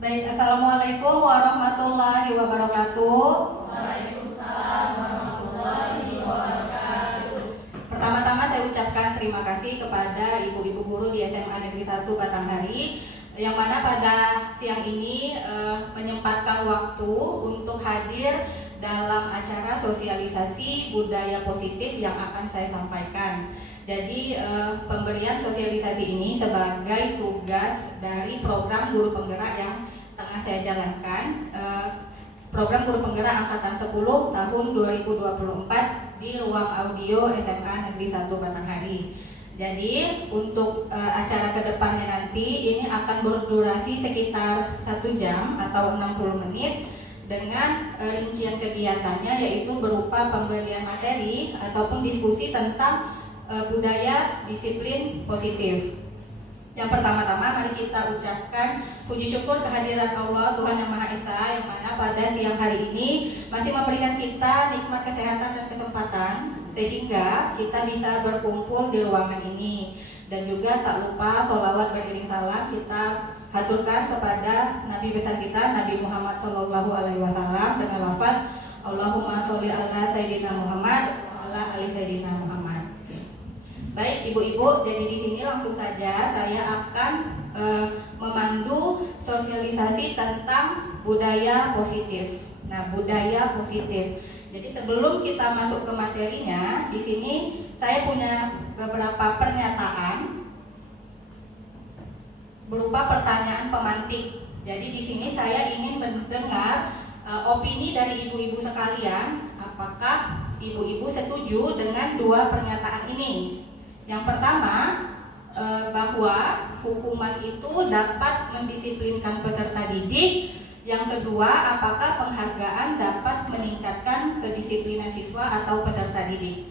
Baik, Assalamualaikum warahmatullahi wabarakatuh. Waalaikumsalam warahmatullahi wabarakatuh. Pertama-tama saya ucapkan terima kasih kepada ibu-ibu guru di SMA Negeri 1 Batanghari yang mana pada siang ini menyempatkan waktu untuk hadir dalam acara sosialisasi budaya positif yang akan saya sampaikan. Jadi pemberian sosialisasi ini sebagai tugas dari program guru penggerak yang tengah saya jalankan, program guru penggerak angkatan 10 tahun 2024 di ruang audio SMA Negeri 1 Batanghari. Jadi untuk acara kedepannya nanti ini akan berdurasi sekitar 1 jam atau 60 menit dengan rincian kegiatannya yaitu berupa pemberian materi ataupun diskusi tentang budaya disiplin positif. Yang pertama-tama mari kita ucapkan puji syukur kehadirat Allah Tuhan Yang Maha Esa yang mana pada siang hari ini masih memberikan kita nikmat kesehatan dan kesempatan sehingga kita bisa berkumpul di ruangan ini. Dan juga tak lupa sholawat beriring salam kita haturkan kepada Nabi besar kita Nabi Muhammad SAW dengan lafaz Allahumma sholli ala Sayyidina Muhammad wa ala ali Sayyidina Muhammad. Baik ibu-ibu, jadi di sini langsung saja saya akan memandu sosialisasi tentang budaya positif. Nah, budaya positif. Jadi sebelum kita masuk ke materinya, di sini saya punya beberapa pernyataan berupa pertanyaan pemantik. Jadi di sini saya ingin mendengar opini dari ibu-ibu sekalian, apakah ibu-ibu setuju dengan dua pernyataan ini? Yang pertama, bahwa hukuman itu dapat mendisiplinkan peserta didik. Yang kedua, apakah penghargaan dapat meningkatkan kedisiplinan siswa atau peserta didik.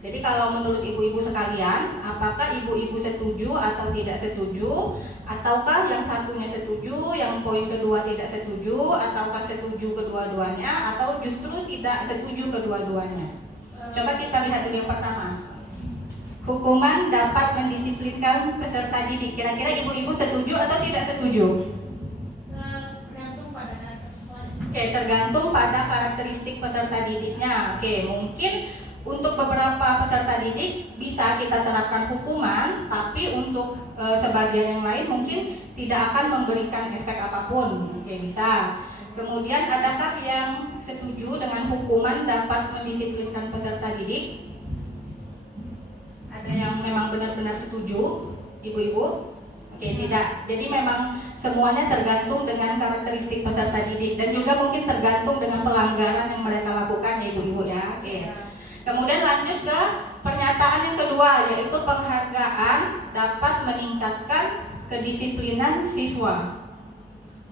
Jadi kalau menurut ibu-ibu sekalian, apakah ibu-ibu setuju atau tidak setuju? Ataukah yang satunya setuju, yang poin kedua tidak setuju? Ataukah setuju kedua-duanya? Atau justru tidak setuju kedua-duanya? Coba kita lihat dulu yang pertama. Hukuman dapat mendisiplinkan peserta didik. Kira-kira ibu-ibu setuju atau tidak setuju? Tergantung pada karakteristik. Oke, tergantung pada karakteristik peserta didiknya. Oke, mungkin untuk beberapa peserta didik bisa kita terapkan hukuman, tapi untuk sebagian yang lain mungkin tidak akan memberikan efek apapun. Oke, bisa. Kemudian adakah yang setuju dengan hukuman dapat mendisiplinkan peserta didik? Ada yang memang benar-benar setuju, ibu-ibu? Oke, tidak. Jadi memang semuanya tergantung dengan karakteristik peserta didik dan juga mungkin tergantung dengan pelanggaran yang mereka lakukan, ibu-ibu ya. Oke. Kemudian lanjut ke pernyataan yang kedua, yaitu penghargaan dapat meningkatkan kedisiplinan siswa.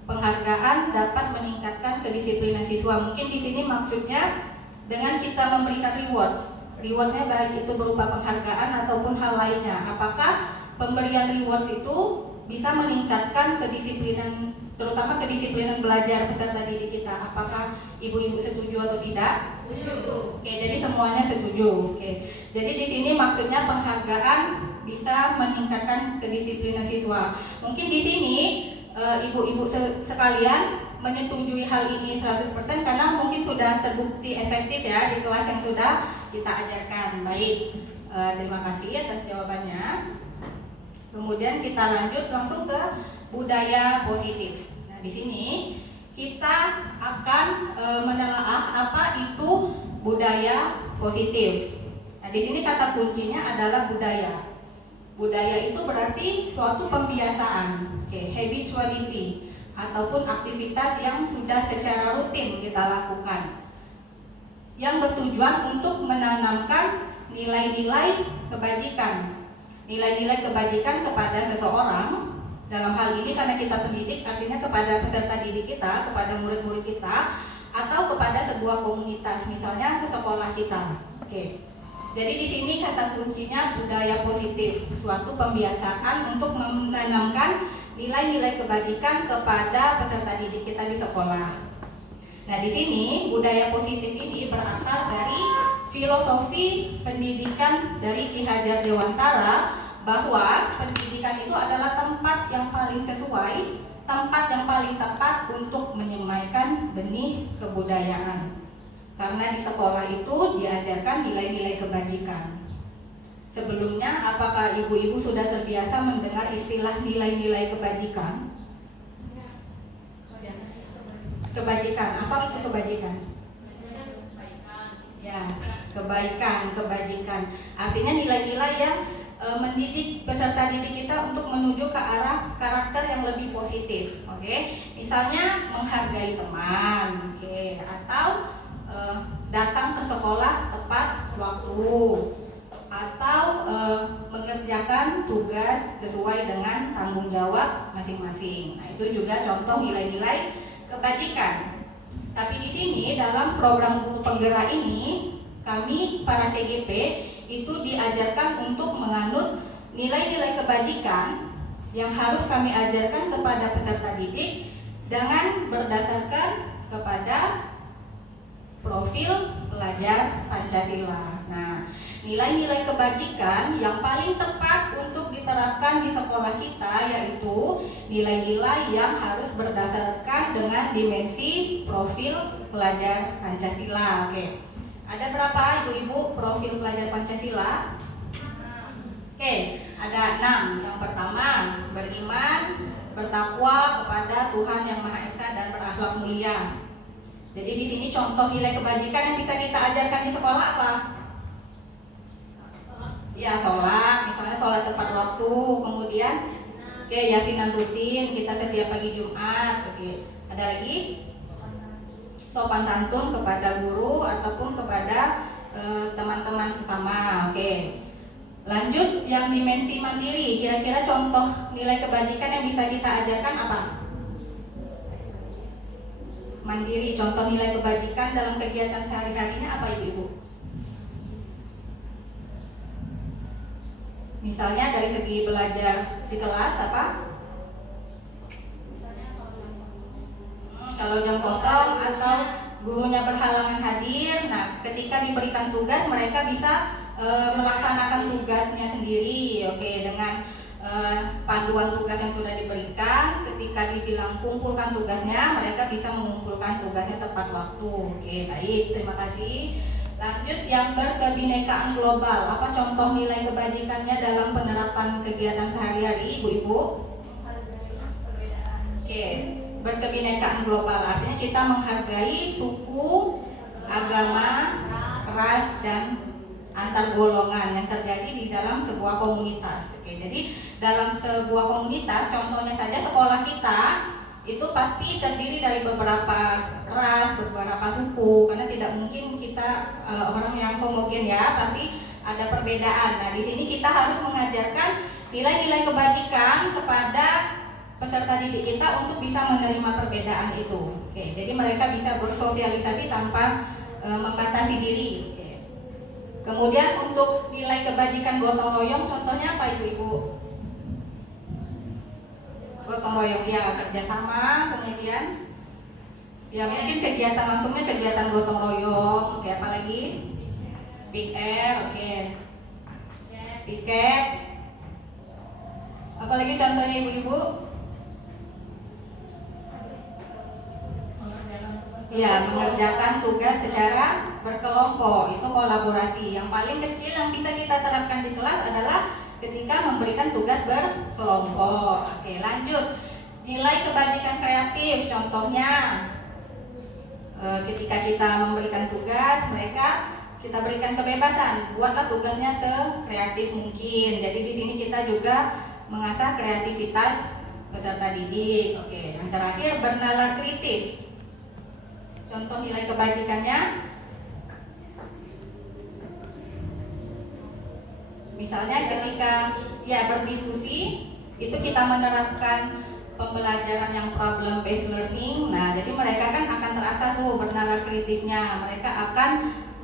Penghargaan dapat meningkatkan kedisiplinan siswa. Mungkin di sini maksudnya dengan kita memberikan rewards. Rewardsnya baik itu berupa penghargaan ataupun hal lainnya. Apakah pemberian rewards itu bisa meningkatkan kedisiplinan, terutama kedisiplinan belajar peserta didik kita? Apakah ibu-ibu setuju atau tidak? Setuju. Oke, jadi semuanya setuju. Oke, jadi di sini maksudnya penghargaan bisa meningkatkan kedisiplinan siswa. Mungkin di sini ibu-ibu sekalian menyetujui hal ini 100% karena mungkin sudah terbukti efektif ya di kelas yang sudah kita ajarkan. Baik, terima kasih atas jawabannya. Kemudian kita lanjut langsung ke budaya positif. Nah, di sini kita akan menelaah apa itu budaya positif. Nah, di sini kata kuncinya adalah budaya. Budaya itu berarti suatu pembiasaan, habituality, ataupun aktivitas yang sudah secara rutin kita lakukan, yang bertujuan untuk menanamkan nilai-nilai kebajikan. Nilai-nilai kebajikan kepada seseorang, dalam hal ini karena kita pendidik, artinya kepada peserta didik kita, kepada murid-murid kita, atau kepada sebuah komunitas, misalnya ke sekolah kita. Oke. Jadi di sini kata kuncinya budaya positif, suatu pembiasaan untuk menanamkan nilai-nilai kebajikan kepada peserta didik kita di sekolah. Nah, di sini budaya positif ini berasal dari filosofi pendidikan dari Ki Hajar Dewantara bahwa pendidikan itu adalah tempat yang paling sesuai, tempat yang paling tepat untuk menyemaykan benih kebudayaan. Karena di sekolah itu diajarkan nilai-nilai kebajikan. Sebelumnya, apakah ibu-ibu sudah terbiasa mendengar istilah nilai-nilai kebajikan? Kebajikan, apa itu kebajikan? Ya, kebaikan, kebajikan. Artinya nilai-nilai yang mendidik peserta didik kita untuk menuju ke arah karakter yang lebih positif. Oke, misalnya menghargai teman, oke, atau datang ke sekolah tepat waktu, atau mengerjakan tugas sesuai dengan tanggung jawab masing-masing. Nah, itu juga contoh nilai-nilai kebajikan. Tapi di sini dalam program guru penggerak ini, kami para CGP itu diajarkan untuk menganut nilai-nilai kebajikan yang harus kami ajarkan kepada peserta didik dengan berdasarkan kepada profil pelajar Pancasila. Nah, nilai-nilai kebajikan yang paling tepat untuk diterapkan di sekolah kita yaitu nilai-nilai yang harus berdasarkan dengan dimensi profil pelajar Pancasila. Oke. Ada berapa ibu-ibu profil pelajar Pancasila? Oke, ada 6. Yang pertama, beriman, bertakwa kepada Tuhan Yang Maha Esa dan berakhlak mulia. Jadi di sini contoh nilai kebajikan yang bisa kita ajarkan di sekolah apa? Ya, sholat, misalnya sholat tepat waktu, kemudian yasinan rutin kita setiap pagi Jumat. Oke, ada lagi? Sopan santun kepada guru ataupun kepada teman-teman sesama. Oke. Lanjut yang dimensi mandiri, kira-kira contoh nilai kebajikan yang bisa kita ajarkan apa? Mandiri, contoh nilai kebajikan dalam kegiatan sehari-harinya apa ibu-ibu? Misalnya dari segi belajar di kelas apa? Kalau jam kosong atau gurunya berhalangan hadir, nah ketika diberikan tugas mereka bisa melaksanakan tugasnya sendiri, oke, dengan panduan tugas yang sudah diberikan. Ketika dibilang kumpulkan tugasnya, mereka bisa mengumpulkan tugasnya tepat waktu. Oke, baik, terima kasih. Lanjut yang berkebinekaan global. Apa contoh nilai kebajikannya dalam penerapan kegiatan sehari-hari, ibu-ibu? Oke, berkebinekaan global artinya kita menghargai suku, agama, ras, dan antar golongan yang terjadi di dalam sebuah komunitas. Oke, jadi dalam sebuah komunitas, contohnya saja sekolah kita itu pasti terdiri dari beberapa ras, beberapa suku, karena tidak mungkin kita orang yang homogen ya, pasti ada perbedaan. Nah, di sini kita harus mengajarkan nilai-nilai kebajikan kepada peserta didik kita untuk bisa menerima perbedaan itu. Oke, jadi mereka bisa bersosialisasi tanpa membatasi diri. Kemudian untuk nilai kebajikan gotong royong, contohnya apa ibu-ibu? Gotong royong ya kerjasama, kemudian ya mungkin kegiatan langsungnya kegiatan gotong royong, oke, apa lagi? PR, oke, piket, apalagi contohnya ibu-ibu? Ya, mengerjakan tugas secara berkelompok, itu kolaborasi. Yang paling kecil yang bisa kita terapkan di kelas adalah ketika memberikan tugas berkelompok. Oke, lanjut. Nilai kebajikan kreatif, contohnya ketika kita memberikan tugas, kita berikan kebebasan, buatlah tugasnya sekreatif mungkin. Jadi di sini kita juga mengasah kreativitas peserta didik. Oke, yang terakhir bernalar kritis. Contoh nilai kebajikannya, misalnya ketika ya berdiskusi, itu kita menerapkan pembelajaran yang problem based learning. Nah, jadi mereka kan akan terasa tuh bernalar kritisnya. Mereka akan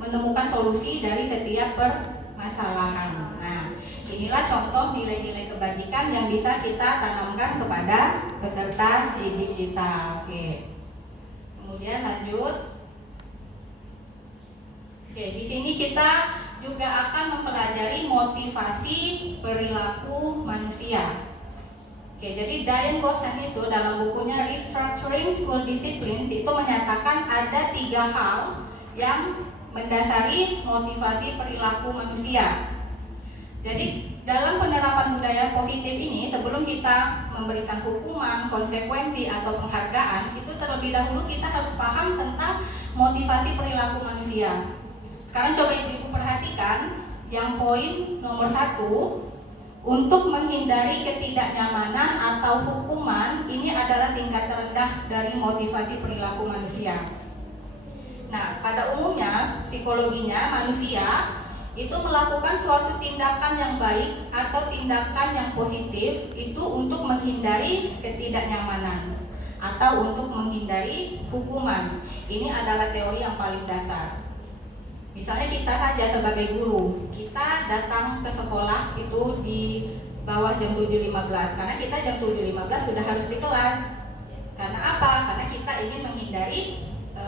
menemukan solusi dari setiap permasalahan. Nah, inilah contoh nilai-nilai kebajikan yang bisa kita tanamkan kepada peserta didik kita. Oke. Kemudian lanjut. Oke, di sini kita juga akan mempelajari motivasi perilaku manusia. Oke, jadi Diane Gossen itu dalam bukunya Restructuring School Disciplines itu menyatakan ada 3 hal yang mendasari motivasi perilaku manusia. Jadi dalam penerapan budaya positif ini, sebelum kita memberikan hukuman, konsekuensi atau penghargaan, itu terlebih dahulu kita harus paham tentang motivasi perilaku manusia. Sekarang coba ibu-ibu perhatikan yang poin nomor 1, untuk menghindari ketidaknyamanan atau hukuman, ini adalah tingkat terendah dari motivasi perilaku manusia. Nah, pada umumnya psikologinya manusia itu melakukan suatu tindakan yang baik atau tindakan yang positif itu untuk menghindari ketidaknyamanan atau untuk menghindari hukuman. Ini adalah teori yang paling dasar. Misalnya kita saja sebagai guru, kita datang ke sekolah itu di bawah jam 7.15 karena kita jam 7.15 sudah harus di kelas. Karena apa? Karena kita ingin menghindari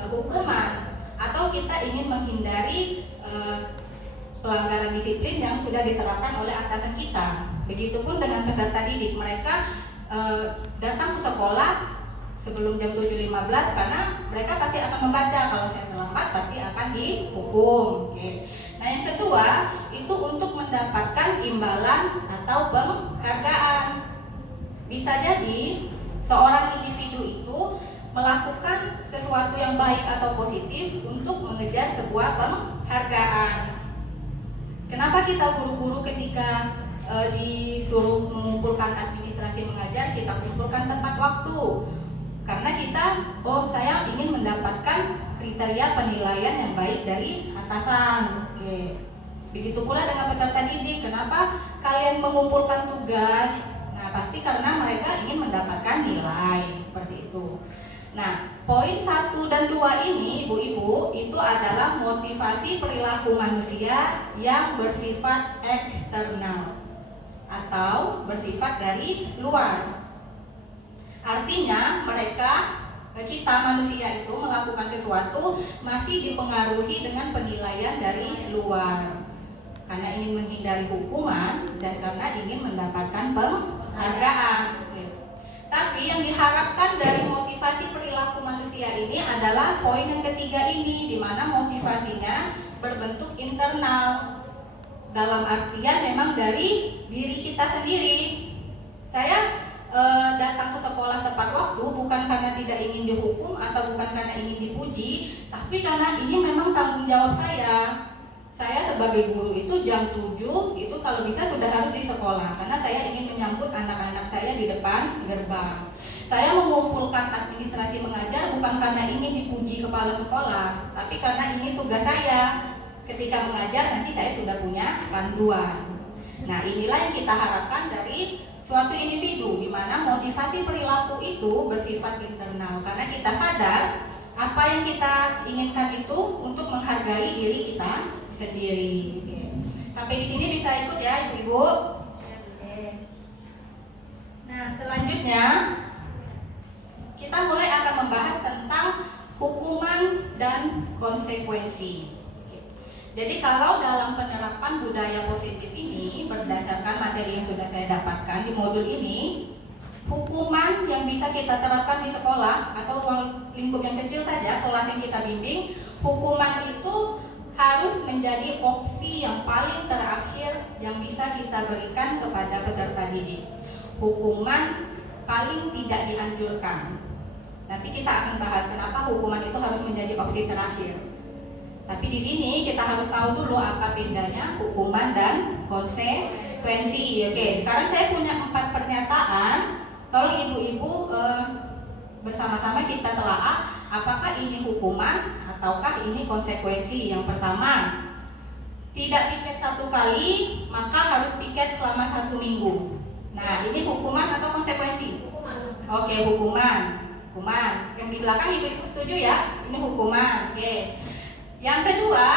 hukuman atau kita ingin menghindari pelanggaran disiplin yang sudah diterapkan oleh atasan kita. Begitupun dengan peserta didik, mereka datang ke sekolah sebelum jam 7.15 karena mereka pasti akan membaca. Kalau saya terlambat pasti akan dihukum. Oke. Nah, yang kedua itu untuk mendapatkan imbalan atau penghargaan. Bisa jadi seorang individu itu melakukan sesuatu yang baik atau positif untuk mengejar sebuah penghargaan. Kenapa kita guru-guru ketika disuruh mengumpulkan administrasi mengajar, kita kumpulkan tepat waktu? Karena kita, saya ingin mendapatkan kriteria penilaian yang baik dari atasan. Oke. Begitu pula dengan peserta didik. Kenapa kalian mengumpulkan tugas? Nah, pasti karena mereka ingin mendapatkan nilai seperti itu. Nah, poin 1 dan 2 ini, ibu-ibu, itu adalah motivasi perilaku manusia yang bersifat eksternal atau bersifat dari luar. Artinya kita manusia itu melakukan sesuatu masih dipengaruhi dengan penilaian dari luar, karena ingin menghindari hukuman dan karena ingin mendapatkan penghargaan. Tapi yang diharapkan dari motivasi perilaku manusia ini adalah poin yang ketiga ini, di mana motivasinya berbentuk internal, dalam artian memang dari diri kita sendiri. Saya datang ke sekolah tepat waktu bukan karena tidak ingin dihukum atau bukan karena ingin dipuji, tapi karena ini memang tanggung jawab saya. Saya sebagai guru itu jam 7 itu kalau bisa sudah harus di sekolah, karena saya ingin menyambut anak-anak saya di depan gerbang. Saya mengumpulkan administrasi mengajar bukan karena ingin dipuji kepala sekolah, tapi karena ini tugas saya. Ketika mengajar nanti saya sudah punya panduan. Nah, inilah yang kita harapkan dari suatu individu, di mana motivasi perilaku itu bersifat internal, karena kita sadar apa yang kita inginkan itu untuk menghargai diri kita sendiri. Sampai di sini bisa ikut ya, ibu-ibu. Nah, selanjutnya kita mulai akan membahas tentang hukuman dan konsekuensi. Jadi kalau dalam penerapan budaya positif ini, berdasarkan materi yang sudah saya dapatkan di modul ini, hukuman yang bisa kita terapkan di sekolah atau ruang lingkup yang kecil saja, kelas yang kita bimbing, hukuman itu harus menjadi opsi yang paling terakhir yang bisa kita berikan kepada peserta didik. Hukuman paling tidak dianjurkan. Nanti kita akan bahas kenapa hukuman itu harus menjadi opsi terakhir. Tapi di sini kita harus tahu dulu apa bedanya hukuman dan konsekuensi. Oke, sekarang saya punya 4 pernyataan. Tolong ibu-ibu bersama-sama kita telaah apakah ini hukuman ataukah ini konsekuensi. Yang pertama, tidak piket 1 kali maka harus piket selama 1 minggu. Nah, ini hukuman atau konsekuensi? Oke, hukuman. Yang di belakang ibu-ibu setuju ya? Ini hukuman. Oke. Yang kedua,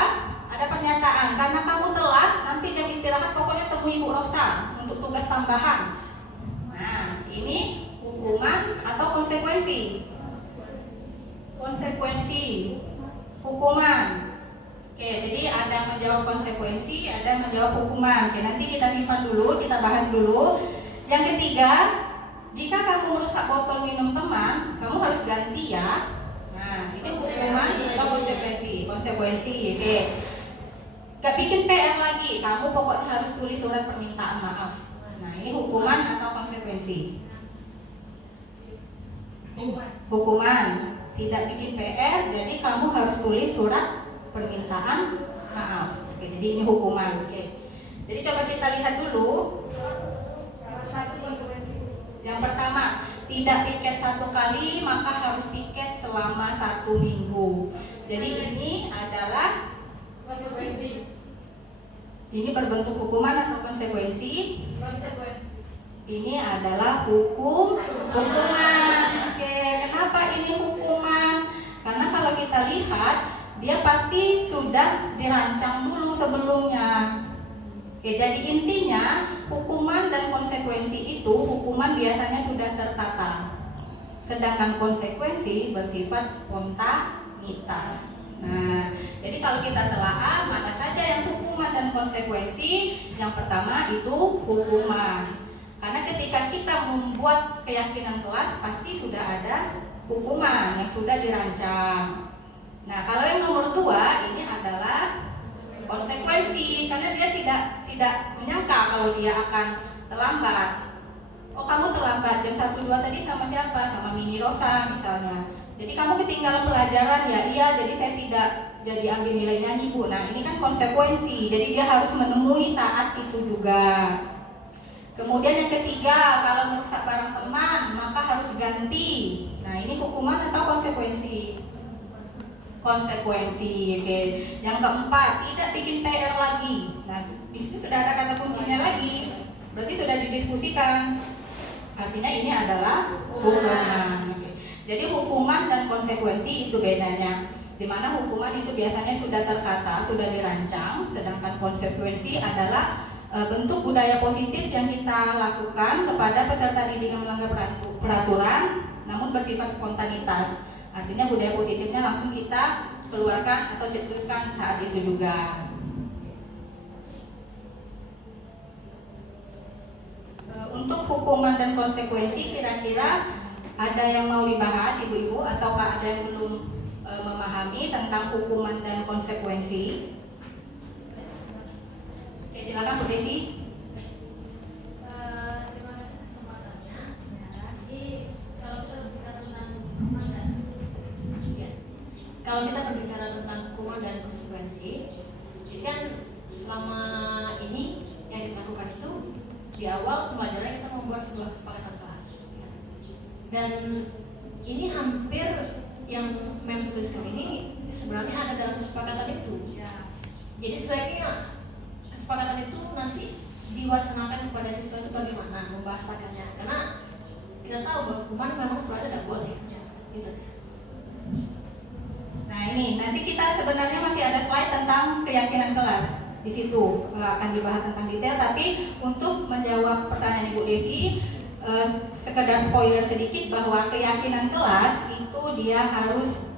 ada pernyataan, karena kamu telat, nanti jam istirahat pokoknya temui Bu Rosa untuk tugas tambahan. Nah, ini hukuman atau konsekuensi? Konsekuensi. Hukuman. Oke, jadi ada yang menjawab konsekuensi, ada yang menjawab hukuman. Oke, nanti kita simpan dulu, kita bahas dulu. Yang ketiga, jika kamu merusak botol minum teman, kamu harus ganti ya. Nah, ini hukuman atau konsekuensi? Konsekuensi, oke. Gak bikin PR lagi, kamu pokoknya harus tulis surat permintaan maaf. Nah, ini hukuman atau konsekuensi? Hukuman, tidak bikin PR, jadi kamu harus tulis surat permintaan maaf. Oke, jadi ini hukuman. Oke. Jadi coba kita lihat dulu. Yang pertama, tidak piket 1 kali maka harus piket selama 1 minggu. Jadi ini adalah konsekuensi. Ini berbentuk hukuman atau konsekuensi? Konsekuensi. Ini adalah hukuman. Oke, kenapa ini hukuman? Karena kalau kita lihat, dia pasti sudah dirancang dulu sebelumnya. Oke, jadi intinya hukuman dan konsekuensi itu, hukuman biasanya sudah tertata, sedangkan konsekuensi bersifat spontanitas. Nah, jadi kalau kita telaah mana saja yang hukuman dan konsekuensi, yang pertama itu hukuman. Karena ketika kita membuat keyakinan kelas pasti sudah ada hukuman yang sudah dirancang. Nah, kalau yang nomor 2 ini adalah konsekuensi, karena dia tidak menyangka kalau dia akan terlambat. Oh, kamu terlambat jam 1-2 tadi sama siapa? Sama Mini Rosa misalnya. Jadi kamu ketinggalan pelajaran ya? Iya, jadi saya tidak jadi ambil nilai nyanyi Bu. Nah, ini kan konsekuensi. Jadi dia harus menemui saat itu juga. Kemudian yang ketiga, kalau merusak barang teman maka harus ganti. Nah, ini hukuman atau konsekuensi? Konsekuensi. Oke. Yang keempat, tidak bikin PR lagi. Nah, di situ sudah ada kata kuncinya lagi. Berarti sudah didiskusikan. Artinya ini adalah hukuman. Oke. Jadi hukuman dan konsekuensi itu bedanya. Di mana hukuman itu biasanya sudah tertata, sudah dirancang, sedangkan konsekuensi adalah bentuk budaya positif yang kita lakukan kepada peserta didik yang melanggar peraturan, namun bersifat spontanitas. Artinya budaya positifnya langsung kita keluarkan atau cetuskan saat itu juga. Untuk hukuman dan konsekuensi, kira-kira ada yang mau dibahas ibu-ibu ataukah ada yang belum memahami tentang hukuman dan konsekuensi? Oke, silakan Bu Desi. Terima kasih kesempatannya. Jadi kalau kita berbicara tentang hukuman dan kalau kita berbicara tentang hukuman dan konsekuensi, jadi kan selama ini yang kita lakukan itu di awal pembelajaran kita membuat sebuah kesepakatan kelas, dan ini hampir yang mem tuliskan ini sebenarnya ada dalam kesepakatan itu. Jadi sebaiknya kesepakatan itu nanti diwacanakan kepada siswa itu bagaimana membahasakannya, karena kita tahu bahwa hukuman memang sebenarnya tidak boleh gitu. Nah, ini nanti kita sebenarnya masih ada slide tentang keyakinan kelas. Di situ akan dibahas tentang detail, tapi untuk menjawab pertanyaan Ibu Desi, sekedar spoiler sedikit bahwa keyakinan kelas itu dia harus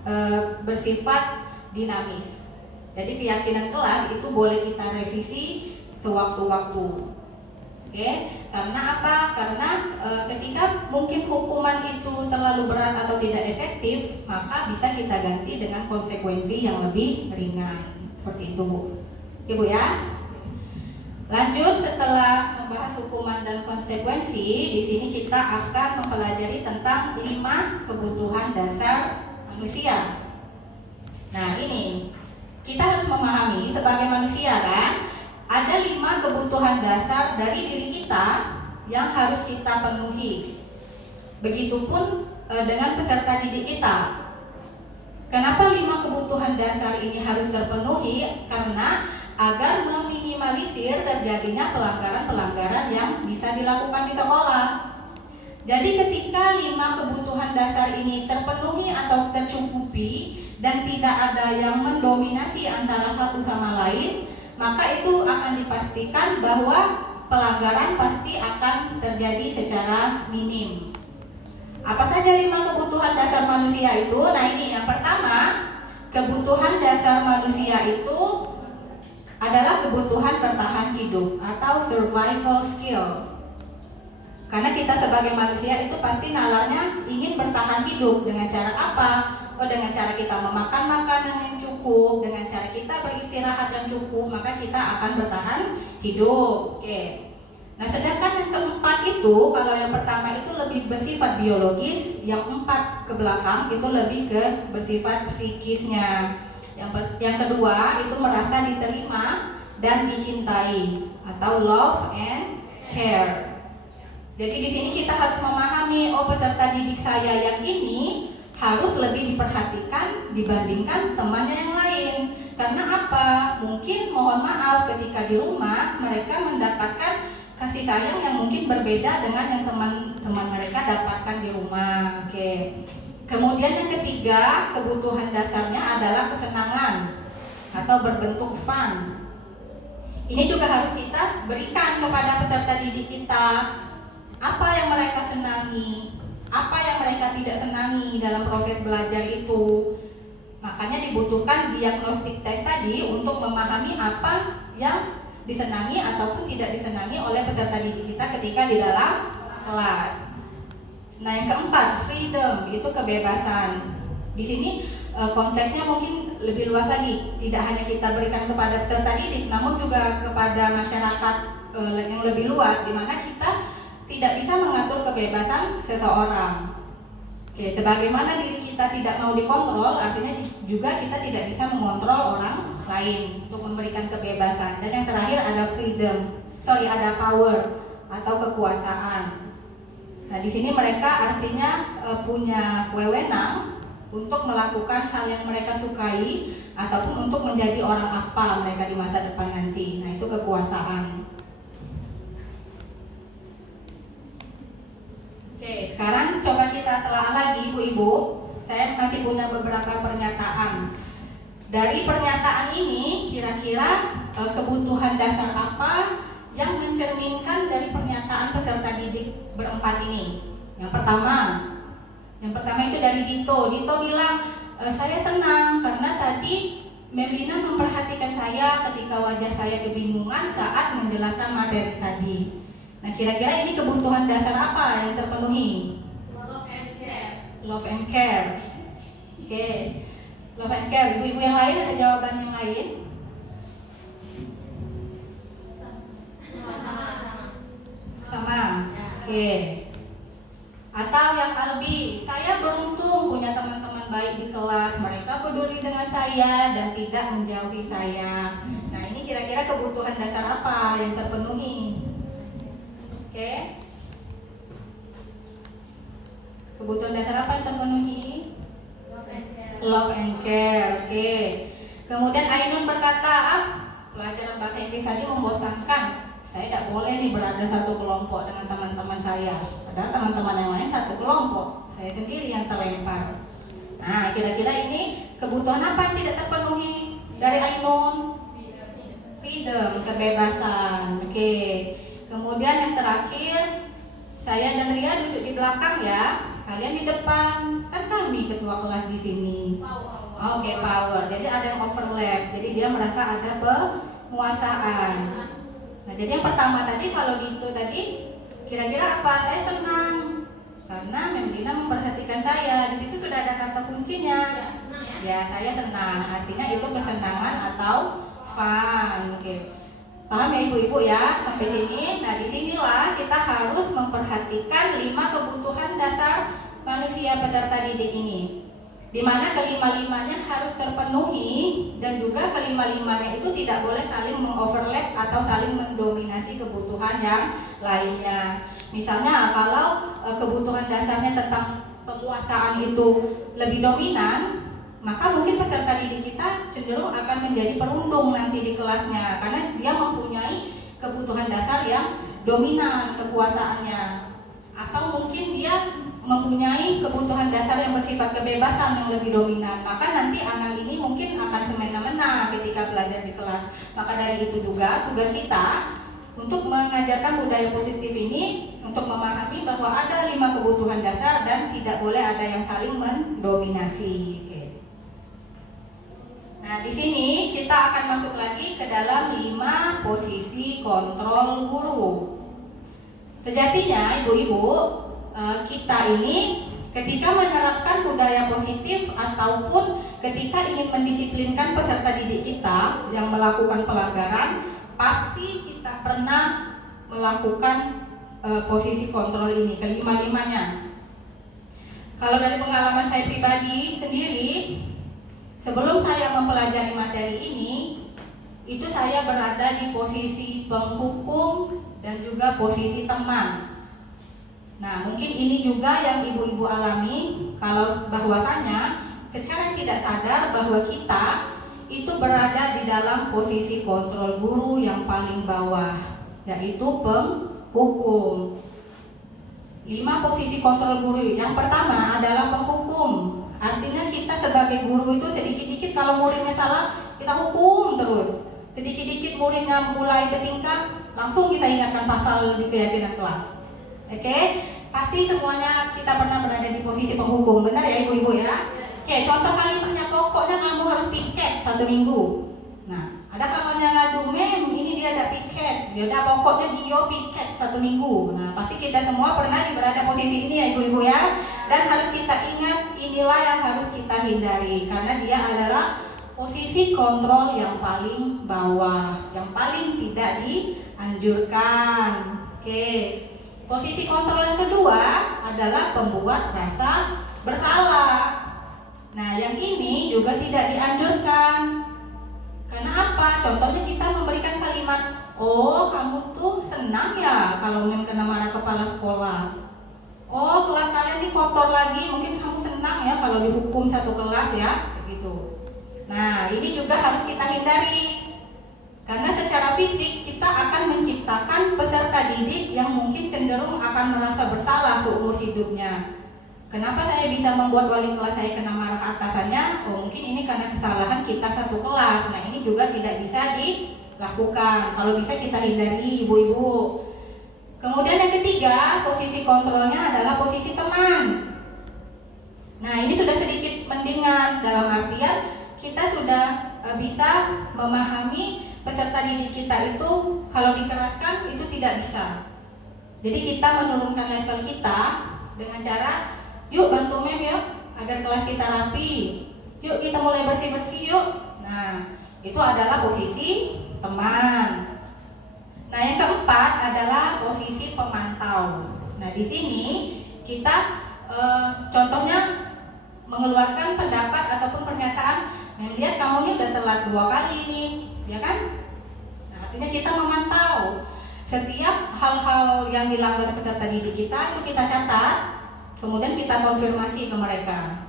bersifat dinamis. Jadi keyakinan kelas itu boleh kita revisi sewaktu-waktu. Oke, karena apa? Karena ketika mungkin hukuman itu terlalu berat atau tidak efektif, maka bisa kita ganti dengan konsekuensi yang lebih ringan. Seperti itu, Bu. Oke, Bu ya. Lanjut, setelah membahas hukuman dan konsekuensi, di sini kita akan mempelajari tentang 5 kebutuhan dasar manusia. Nah, ini kita harus memahami sebagai manusia kan, ada 5 kebutuhan dasar dari diri kita yang harus kita penuhi. Begitupun dengan peserta didik kita. Kenapa 5 kebutuhan dasar ini harus terpenuhi? Karena agar meminimalisir terjadinya pelanggaran-pelanggaran yang bisa dilakukan di sekolah. Jadi ketika 5 kebutuhan dasar ini terpenuhi atau tercukupi dan tidak ada yang mendominasi antara satu sama lain, maka itu akan dipastikan bahwa pelanggaran pasti akan terjadi secara minim. Apa saja 5 kebutuhan dasar manusia itu? Nah, ini yang pertama, kebutuhan dasar manusia itu adalah kebutuhan bertahan hidup atau survival skill. Karena kita sebagai manusia itu pasti nalarnya ingin bertahan hidup. Dengan cara apa? Oh, dengan cara kita memakan makanan yang cukup, dengan cara kita beristirahat yang cukup, maka kita akan bertahan hidup. Oke. Nah, sedangkan yang keempat itu, kalau yang pertama itu lebih bersifat biologis, yang empat ke belakang itu lebih ke bersifat psikisnya. Yang kedua itu merasa diterima dan dicintai atau love and care. Jadi di sini kita harus memahami, oh peserta didik saya yang ini harus lebih diperhatikan dibandingkan temannya yang lain. Karena apa? Mungkin mohon maaf ketika di rumah mereka mendapatkan kasih sayang yang mungkin berbeda dengan yang teman-teman mereka dapatkan di rumah. Oke. Kemudian yang ketiga, kebutuhan dasarnya adalah kesenangan atau berbentuk fun. Ini juga harus kita berikan kepada peserta didik kita. Apa yang mereka senangi, apa yang mereka tidak senangi dalam proses belajar itu. Makanya dibutuhkan diagnostik tes tadi untuk memahami apa yang disenangi ataupun tidak disenangi oleh peserta didik kita ketika di dalam kelas. Nah, yang keempat, freedom, itu kebebasan. Di sini konteksnya mungkin lebih luas lagi. Tidak hanya kita berikan kepada peserta didik, namun juga kepada masyarakat yang lebih luas, di mana kita tidak bisa mengatur kebebasan seseorang. Oke, sebagaimana diri kita tidak mau dikontrol, artinya juga kita tidak bisa mengontrol orang lain untuk memberikan kebebasan. Dan yang terakhir ada power atau kekuasaan. Nah, di sini mereka artinya punya wewenang untuk melakukan hal yang mereka sukai ataupun untuk menjadi orang apa mereka di masa depan nanti. Nah, itu kekuasaan. Oke, sekarang coba kita telah lagi Ibu-ibu. Saya masih punya beberapa pernyataan. Dari pernyataan ini, kira-kira kebutuhan dasar apa yang mencerminkan dari pernyataan peserta didik berempat ini? Yang pertama itu dari Dito. Dito bilang, saya senang karena tadi Melina memperhatikan saya ketika wajah saya kebingungan saat menjelaskan materi tadi. Nah, kira-kira ini kebutuhan dasar apa yang terpenuhi? Love and care. Love and care. Oke. Love and care. Ibu-ibu yang lain ada jawaban yang lain? Sama. Oke. Atau yang Albi, saya beruntung punya teman-teman baik di kelas. Mereka peduli dengan saya dan tidak menjauhi saya. Nah, ini kira-kira kebutuhan dasar apa yang terpenuhi? Oke. Kebutuhan dasar apa yang terpenuhi? Love and care. Oke. Kemudian Ainun berkata, pelajaran bahasa Inggris tadi membosankan. Saya tidak boleh nih berada satu kelompok dengan teman-teman saya. Padahal teman-teman yang lain satu kelompok. Saya sendiri yang terlempar. Nah, kira-kira ini kebutuhan apa yang tidak terpenuhi dari Ainun? Freedom, kebebasan. Oke. Kemudian yang terakhir, saya dan Ria duduk di belakang ya, kalian di depan. Kan kami ketua kelas di sini. Oke, power. Jadi ada yang overlap. Jadi dia merasa ada penguasaan. Nah, jadi yang pertama tadi kalau gitu tadi, kira-kira apa? Saya senang karena Melina memperhatikan saya. Di situ sudah ada kata kuncinya. Ya, saya senang. Artinya itu kesenangan atau fun. Oke. Paham ya ibu-ibu ya sampai sini? Nah, disinilah kita harus memperhatikan 5 kebutuhan dasar manusia peserta didik ini, di mana kelima-limanya harus terpenuhi dan juga kelima-limanya itu tidak boleh saling mengoverlap atau saling mendominasi kebutuhan yang lainnya. Misalnya kalau kebutuhan dasarnya tentang penguasaan itu lebih dominan, maka mungkin peserta didik kita cenderung akan menjadi perundung nanti di kelasnya karena dia mempunyai kebutuhan dasar yang dominan kekuasaannya, atau mungkin dia mempunyai kebutuhan dasar yang bersifat kebebasan yang lebih dominan, maka nanti anak ini mungkin akan semena-mena ketika belajar di kelas. Maka dari itu juga tugas kita untuk mengajarkan budaya positif ini untuk memahami bahwa ada 5 kebutuhan dasar dan tidak boleh ada yang saling mendominasi. Nah, di sini kita akan masuk lagi ke dalam 5 posisi kontrol guru. Sejatinya ibu-ibu, kita ini ketika menerapkan budaya positif ataupun ketika ingin mendisiplinkan peserta didik kita yang melakukan pelanggaran, pasti kita pernah melakukan posisi kontrol ini, kelima-limanya. Kalau dari pengalaman saya pribadi sendiri, sebelum saya mempelajari materi ini, itu saya berada di posisi penghukum dan juga posisi teman. Nah, mungkin ini juga yang ibu-ibu alami, kalau bahwasanya secara tidak sadar bahwa kita itu berada di dalam posisi kontrol guru yang paling bawah, yaitu penghukum. 5 posisi kontrol guru. Yang pertama adalah penghukum. Artinya kita sebagai guru itu sedikit-dikit kalau muridnya salah, kita hukum terus. Sedikit-dikit muridnya mulai bertingkah, langsung kita ingatkan pasal di keyakinan kelas. Oke, pasti semuanya kita pernah berada di posisi penghukum, benar ya ibu-ibu ya? Oke, contoh kalimatnya, pokoknya kamu harus piket 1 minggu. Nah, ada kawan yang ngadu, mem, ini dia ada piket. Dia ada pokoknya dia piket 1 minggu. Nah, pasti kita semua pernah berada posisi ini ya ibu-ibu ya. Dan harus kita ingat, inilah yang harus kita hindari, karena dia adalah posisi kontrol yang paling bawah, yang paling tidak dianjurkan. Oke. Posisi kontrol yang kedua adalah pembuat rasa bersalah. Nah, yang ini juga tidak dianjurkan. Karena apa? Contohnya kita memberikan kalimat, oh kamu tuh senang ya kalau mem kena marah kepala sekolah. Oh, kelas kalian ini kotor lagi, mungkin kamu senang ya kalau dihukum 1 kelas ya, begitu. Nah, ini juga harus kita hindari. Karena secara fisik kita akan menciptakan peserta didik yang mungkin cenderung akan merasa bersalah seumur hidupnya. Kenapa saya bisa membuat wali kelas saya kena marah atasannya? Oh, mungkin ini karena kesalahan kita 1 kelas. Nah, ini juga tidak bisa dilakukan. Kalau bisa kita hindari ibu-ibu. Kemudian yang ketiga, posisi kontrolnya adalah posisi teman. Nah, ini sudah sedikit mendingan, dalam artian kita sudah bisa memahami peserta didik kita itu kalau dikeraskan itu tidak bisa. Jadi kita menurunkan level kita dengan cara, yuk bantu mem yuk agar kelas kita rapi, yuk kita mulai bersih-bersih yuk. Nah, itu adalah posisi teman. Nah, yang keempat adalah posisi pemantau. Nah, di sini kita contohnya mengeluarkan pendapat ataupun pernyataan, melihat kamu ini udah telat 2 kali nih, ya kan? Nah, artinya kita memantau setiap hal-hal yang dilanggar peserta didik kita, itu kita catat, kemudian kita konfirmasi ke mereka.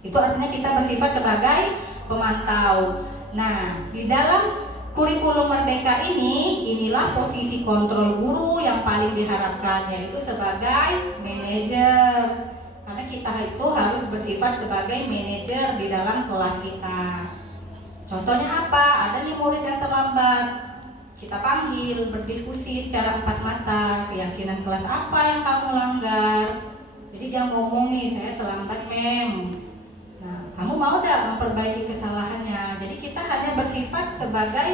Itu artinya kita bersifat sebagai pemantau. Nah, di dalam kurikulum Merdeka ini, inilah posisi kontrol guru yang paling diharapkan, yaitu sebagai manajer. Karena kita itu harus bersifat sebagai manajer di dalam kelas kita. Contohnya apa? Ada nih murid yang terlambat, kita panggil, berdiskusi secara 4 mata, keyakinan kelas apa yang kamu langgar. Jadi dia ngomong nih, saya terlambat mem. Nah, kamu mau tidak memperbaiki kesalahannya? Jadi kita hanya bersifat sebagai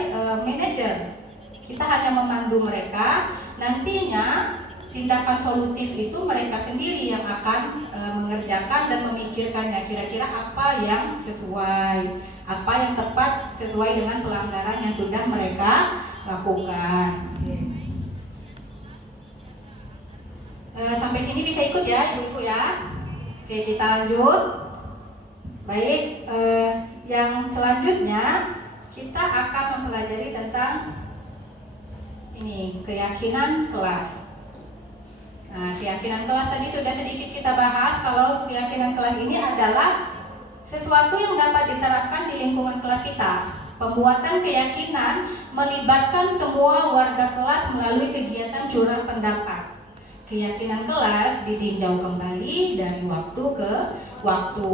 manajer. Kita hanya memandu mereka. Nantinya tindakan solutif itu mereka sendiri yang akan mengerjakan dan memikirkannya, kira-kira apa yang sesuai, apa yang tepat sesuai dengan pelanggaran yang sudah mereka lakukan. Sampai sini bisa ikut ya ibu-ibu ya. Oke, kita lanjut. Baik, yang selanjutnya kita akan mempelajari tentang ini, keyakinan kelas. Nah, keyakinan kelas tadi sudah sedikit kita bahas. Kalau keyakinan kelas ini adalah sesuatu yang dapat diterapkan di lingkungan kelas kita. Pembuatan keyakinan melibatkan semua warga kelas melalui kegiatan curah pendapat. Keyakinan kelas ditinjau kembali dari waktu ke waktu.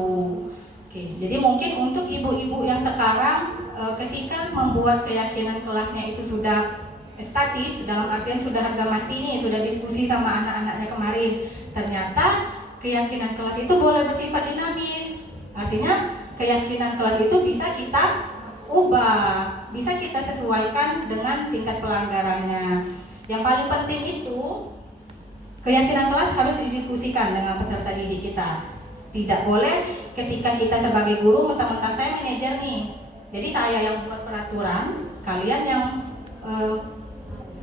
Oke, jadi mungkin untuk ibu-ibu yang sekarang ketika membuat keyakinan kelasnya itu sudah statis, dalam artian sudah harga mati nih, sudah diskusi sama anak-anaknya kemarin, ternyata keyakinan kelas itu boleh bersifat dinamis. Artinya keyakinan kelas itu bisa kita ubah, bisa kita sesuaikan dengan tingkat pelanggarannya. Yang paling penting itu keyakinan kelas harus didiskusikan dengan peserta didik kita. Tidak boleh ketika kita sebagai guru mentang-mentang saya manajer nih, jadi saya yang buat peraturan, kalian yang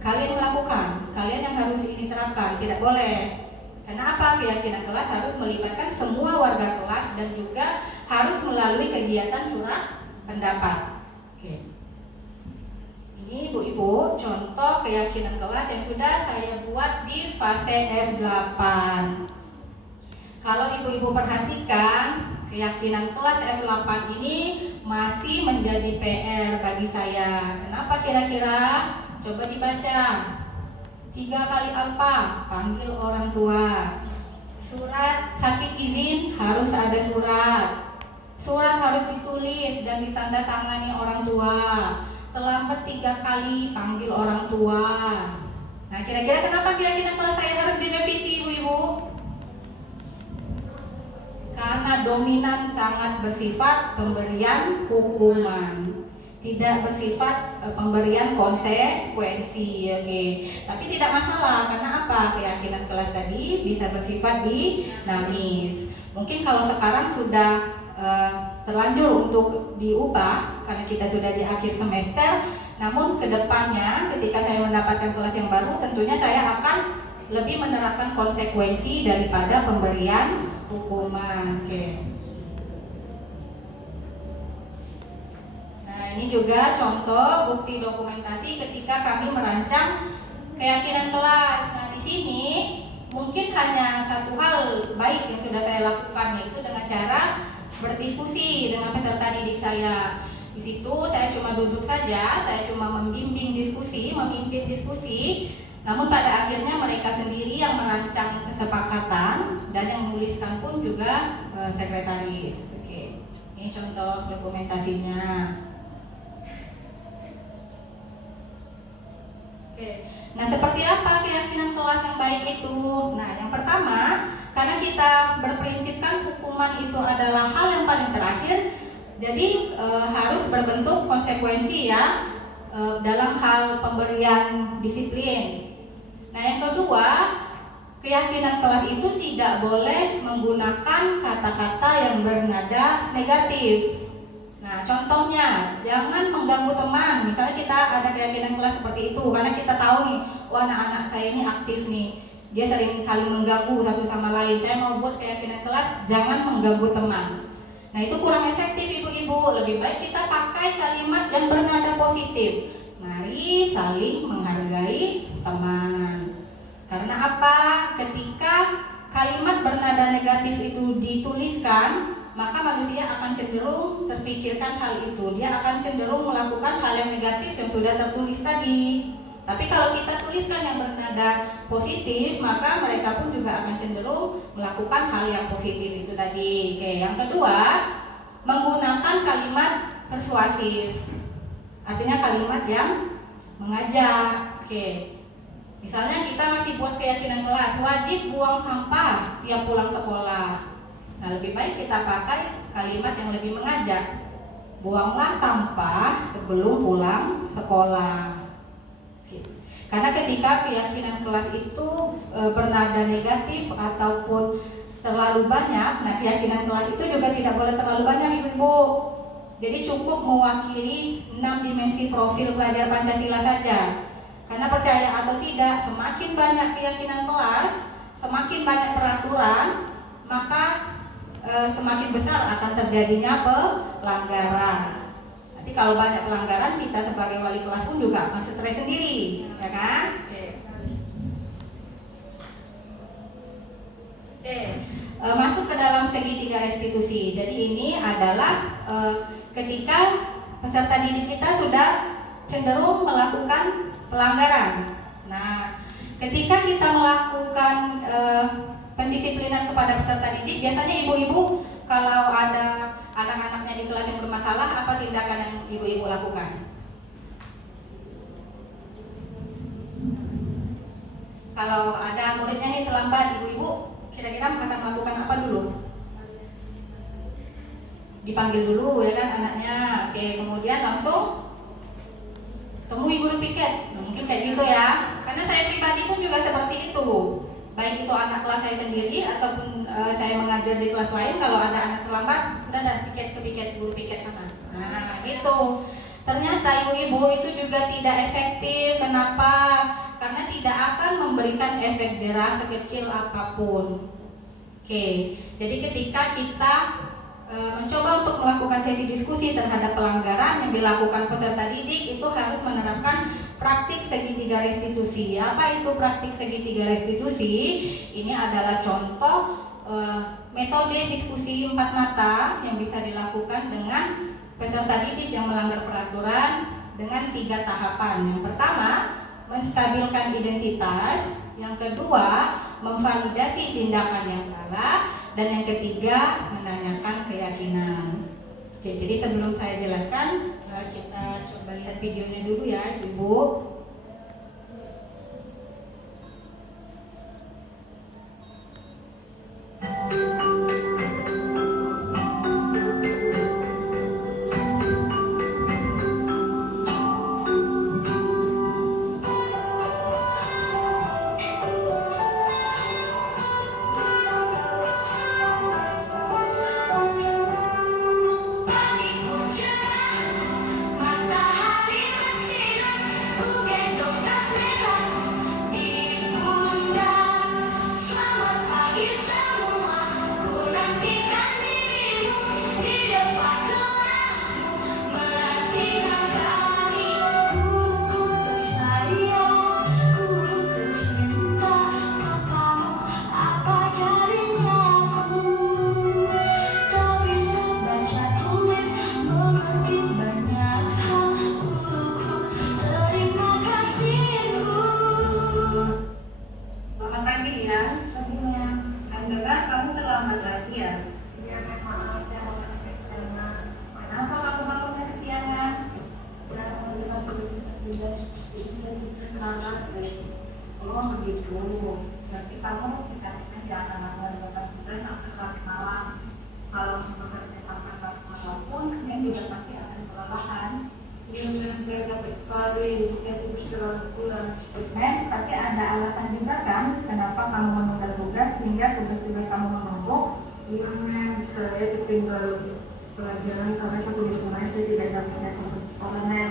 kalian melakukan, kalian yang harus ini terapkan. Tidak boleh. Karena apa? Keyakinan kelas harus melibatkan semua warga kelas dan juga harus melalui kegiatan curah pendapat. Oke. Ini Ibu-ibu contoh keyakinan kelas yang sudah saya buat di fase F8. Kalau Ibu-ibu perhatikan, keyakinan kelas F8 ini masih menjadi PR bagi saya. Kenapa kira-kira? Coba dibaca. 3 kali apa? Panggil orang tua. Surat sakit izin harus ada surat. Surat harus ditulis dan ditandatangani orang tua. Terlambat 3 kali, panggil orang tua. Nah, kira-kira kenapa keyakinan kelas saya harus direvisi, Ibu-ibu? Karena dominan sangat bersifat pemberian hukuman, tidak bersifat pemberian konsekuensi. Oke. Tapi tidak masalah, karena apa? Keyakinan kelas tadi bisa bersifat dinamis. Mungkin kalau sekarang sudah terlanjur untuk diubah karena kita sudah di akhir semester, namun kedepannya ketika saya mendapatkan kelas yang baru, tentunya saya akan lebih menerapkan konsekuensi daripada pemberian hukuman. Oke. Nah, ini juga contoh bukti dokumentasi ketika kami merancang keyakinan kelas. Nah, di sini mungkin hanya satu hal baik yang sudah saya lakukan, yaitu dengan cara berdiskusi dengan peserta didik saya. Di situ saya cuma duduk saja, saya cuma memimpin diskusi. Namun pada akhirnya mereka sendiri yang merancang kesepakatan dan yang menuliskan pun juga sekretaris. Oke. Ini contoh dokumentasinya. Oke. Nah, seperti apa keyakinan kelas yang baik itu? Nah, yang pertama, karena kita berprinsipkan hukuman itu adalah hal yang paling terakhir, jadi harus berbentuk konsekuensi ya dalam hal pemberian disiplin. Nah, yang kedua, keyakinan kelas itu tidak boleh menggunakan kata-kata yang bernada negatif. Nah, contohnya, jangan mengganggu teman. Misalnya kita ada keyakinan kelas seperti itu, karena kita tahu nih, anak-anak saya ini aktif nih, dia sering saling mengganggu satu sama lain. Saya mau buat keyakinan kelas, jangan mengganggu teman. Nah, itu kurang efektif, Ibu-ibu. Lebih baik kita pakai kalimat yang bernada positif. Mari saling menghargai teman. Karena apa? Ketika kalimat bernada negatif itu dituliskan, maka manusia akan cenderung terpikirkan hal itu. Dia akan cenderung melakukan hal yang negatif yang sudah tertulis tadi. Tapi kalau kita tuliskan yang bernada positif, maka mereka pun juga akan cenderung melakukan hal yang positif itu tadi. Oke, yang kedua, menggunakan kalimat persuasif. Artinya kalimat yang mengajak. Oke. Misalnya kita masih buat keyakinan kelas, wajib buang sampah tiap pulang sekolah. Nah, lebih baik kita pakai kalimat yang lebih mengajak. Buanglah sampah sebelum pulang sekolah. Karena ketika keyakinan kelas itu bernada negatif ataupun terlalu banyak, nah keyakinan kelas itu juga tidak boleh terlalu banyak, Ibu-ibu. Jadi cukup mewakili 6 dimensi profil pelajar Pancasila saja. Karena percaya atau tidak, semakin banyak keyakinan kelas, semakin banyak peraturan, maka semakin besar akan terjadinya pelanggaran. Nanti kalau banyak pelanggaran, kita sebagai wali kelas pun juga akan stres sendiri, ya kan? Masuk ke dalam segitiga restitusi. Jadi ini adalah ketika peserta didik kita sudah cenderung melakukan pelanggaran. Nah, ketika kita melakukan pendisiplinan kepada peserta didik, biasanya ibu-ibu kalau ada anak-anaknya di kelas yang bermasalah, apa tindakan yang ibu-ibu lakukan? Kalau ada muridnya nih terlambat, ibu-ibu kira-kira akan melakukan apa dulu? dipanggil dulu ya kan anaknya. Oke, kemudian langsung temui guru piket. Nah, mungkin kayak gitu ya. Karena saya pribadi pun juga seperti itu. Baik itu anak kelas saya sendiri ataupun saya mengajar di kelas lain, kalau ada anak terlambat, udah ada piket ke piket, guru piket sana. Nah, gitu. Ternyata ibu-ibu itu juga tidak efektif. Kenapa? Karena tidak akan memberikan efek jerah sekecil apapun. Oke, jadi ketika kita mencoba untuk melakukan sesi diskusi terhadap pelanggaran yang dilakukan peserta didik, itu harus menerapkan praktik segitiga restitusi. Apa itu praktik segitiga restitusi? Ini adalah contoh metode diskusi 4 mata yang bisa dilakukan dengan peserta didik yang melanggar peraturan dengan 3 tahapan. Yang pertama, menstabilkan identitas. Yang kedua, memvalidasi tindakan yang salah. Dan yang ketiga, menanyakan keyakinan. Oke, jadi sebelum saya jelaskan, kita coba lihat videonya dulu ya, Ibu. Pasti ada alasan juga kan kenapa kamu menunda tugas sehingga tugas-tugas kamu menumpuk. Iya, saya tertinggal pelajaran karena satu kemarin saya tidak dapat sekolah.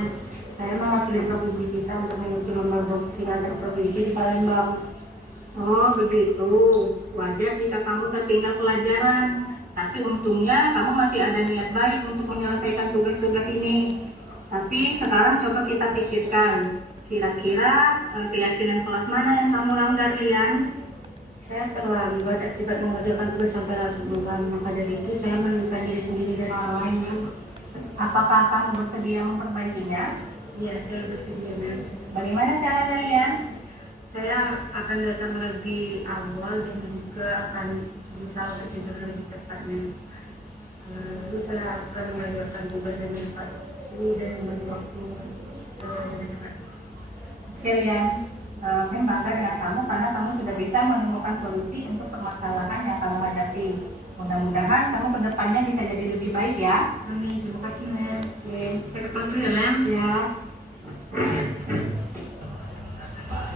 Saya mewakili provinsi kita untuk mengikuti lomba siaga provinsi di Palembang. Oh begitu, wajar jika kamu tertinggal pelajaran. Tapi untungnya kamu masih ada niat baik untuk menyelesaikan tugas-tugas ini. Tapi sekarang coba kita pikirkan, kira-kira keyakinan kelas mana yang kamu langgar, Lian? Saya terlambat akibat mengerjakan tugas sampai larut malam. Maka dari itu saya menemukan diri sendiri dan orang lain. Apakah kamu bersedia memperbaikinya? Iya, saya bersedia. Bagaimana caranya, Lian? Saya akan datang lebih awal dan juga akan berusaha untuk tidur lebih cepatnya. Lalu saya akan mengerjakan tugas dengan cepat dan memberi waktu. Lian, memang dengan kamu karena kamu sudah bisa menemukan solusi untuk permasalahan yang kamu hadapi. Mudah-mudahan kamu kedepannya bisa jadi lebih baik ya. Amin. Terima kasih, Mem. Saya dulu ya, Mem. Ya.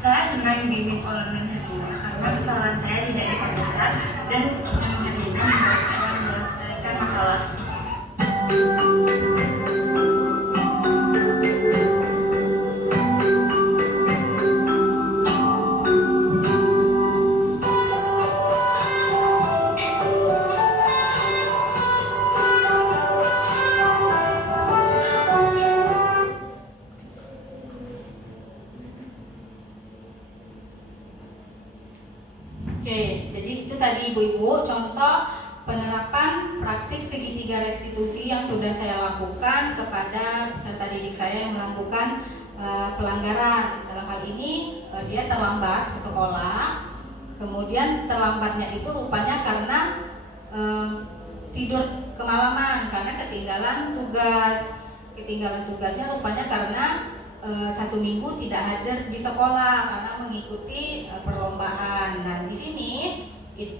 Saya senang dibimbing oleh Mem karena kesalahan saya tidak diperlukan dan menghadirkan menyelesaikan masalah. Oke, jadi itu tadi ibu-ibu contoh penerapan praktik segitiga restitusi yang sudah saya lakukan kepada peserta didik saya yang melakukan pelanggaran. Dalam hal ini dia terlambat ke sekolah, kemudian terlambatnya itu rupanya karena tidur kemalaman karena ketinggalan tugas. Ketinggalan tugasnya rupanya karena 1 minggu tidak hadir di sekolah karena mengikuti perlombaan. Nah, di sini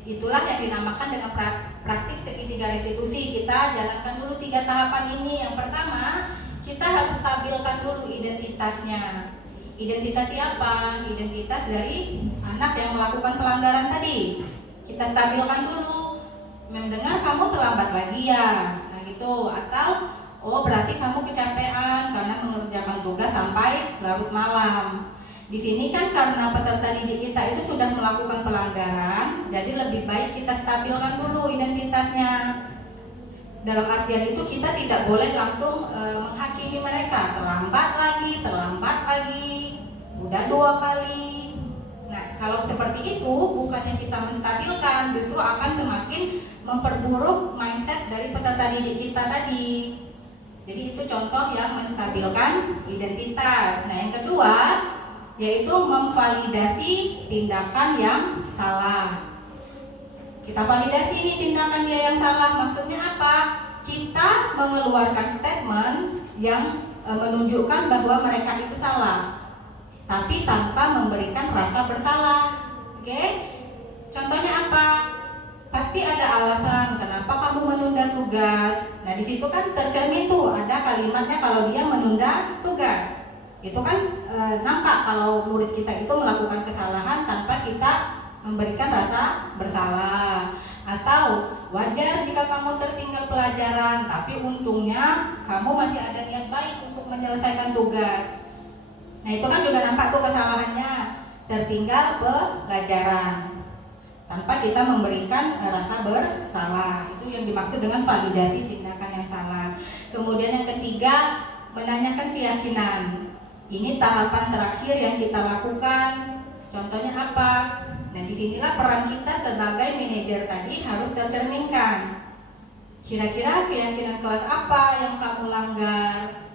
itulah yang dinamakan dengan praktik segitiga segitiga restitusi. Kita jalankan dulu 3 tahapan ini. Yang pertama, kita harus stabilkan dulu identitasnya. Identitas siapa? Identitas dari anak yang melakukan pelanggaran tadi. Kita stabilkan dulu. Mendengar kamu terlambat lagi ya. Nah gitu. Atau oh berarti kamu kecapean karena mengerjakan tugas sampai larut malam. Di sini kan karena peserta didik kita itu sudah melakukan pelanggaran, jadi lebih baik kita stabilkan dulu identitasnya. Dalam artian itu kita tidak boleh langsung menghakimi mereka, terlambat lagi, udah 2 kali. Nah kalau seperti itu bukannya kita menstabilkan, justru akan semakin memperburuk mindset dari peserta didik kita tadi. Jadi itu contoh yang menstabilkan identitas. Nah yang kedua yaitu memvalidasi tindakan yang salah. Kita validasi nih tindakan dia yang salah. Maksudnya apa? Kita mengeluarkan statement yang menunjukkan bahwa mereka itu salah, tapi tanpa memberikan rasa bersalah. Oke? Contohnya apa? Pasti ada alasan kenapa kamu menunda tugas. Nah di situ kan tercermin tuh ada kalimatnya kalau dia menunda tugas. Itu kan nampak kalau murid kita itu melakukan kesalahan tanpa kita memberikan rasa bersalah. Atau wajar jika kamu tertinggal pelajaran, tapi untungnya kamu masih ada niat baik untuk menyelesaikan tugas. Nah itu kan juga nampak tuh kesalahannya, tertinggal pelajaran tanpa kita memberikan rasa bersalah. Itu yang dimaksud dengan validasi tindakan yang salah. Kemudian yang ketiga, menanyakan keyakinan. Ini tahapan terakhir yang kita lakukan. Contohnya apa? Nah disinilah peran kita sebagai manajer tadi harus tercerminkan. Kira-kira keyakinan kelas apa yang kamu langgar?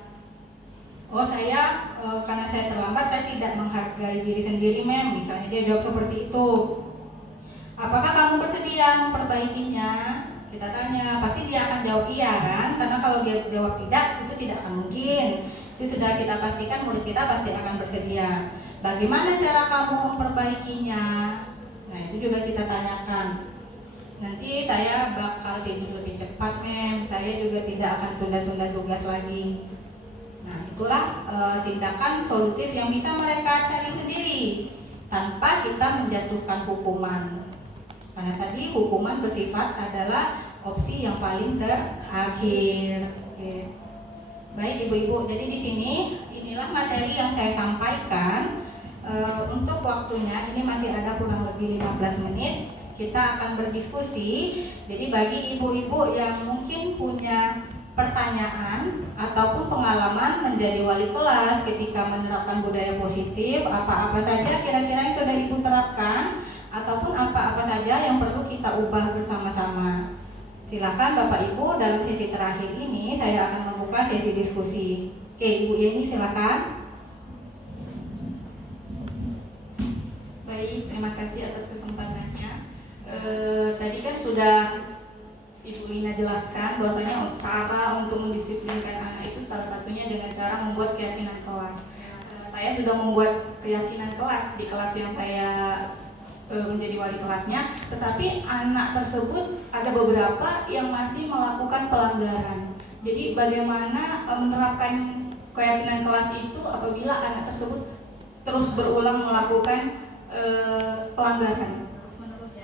Oh saya karena saya terlambat, saya tidak menghargai diri sendiri mem. Misalnya dia jawab seperti itu. Apakah kamu bersedia memperbaikinya? Kita tanya, pasti dia akan jawab iya kan? Karena kalau dia jawab tidak, itu tidak akan mungkin. Itu sudah kita pastikan murid kita pasti akan bersedia. Bagaimana cara kamu memperbaikinya? Nah itu juga kita tanyakan. Nanti saya bakal tidur lebih cepat mem. Saya juga tidak akan tunda-tunda tugas lagi. Nah itulah tindakan solutif yang bisa mereka cari sendiri tanpa kita menjatuhkan hukuman. Karena tadi hukuman bersifat adalah opsi yang paling terakhir. Oke. Baik ibu-ibu, jadi di sini inilah materi yang saya sampaikan. Untuk waktunya ini masih ada kurang lebih 15 menit. Kita akan berdiskusi. Jadi bagi ibu-ibu yang mungkin punya pertanyaan ataupun pengalaman menjadi wali kelas ketika menerapkan budaya positif, apa-apa saja kira-kira yang sudah ibu terapkan ataupun apa-apa saja yang perlu kita ubah bersama-sama. Silakan Bapak Ibu, dalam sesi terakhir ini saya akan membuka sesi diskusi. Oke, Ibu Yeni silakan. Baik, terima kasih atas kesempatannya. Tadi kan sudah Ibu Lina jelaskan bahwasanya cara untuk mendisiplinkan anak itu salah satunya dengan cara membuat keyakinan kelas. Saya sudah membuat keyakinan kelas di kelas yang saya menjadi wali kelasnya, tetapi anak tersebut ada beberapa yang masih melakukan pelanggaran. Jadi bagaimana menerapkan keyakinan kelas itu apabila anak tersebut terus berulang melakukan pelanggaran?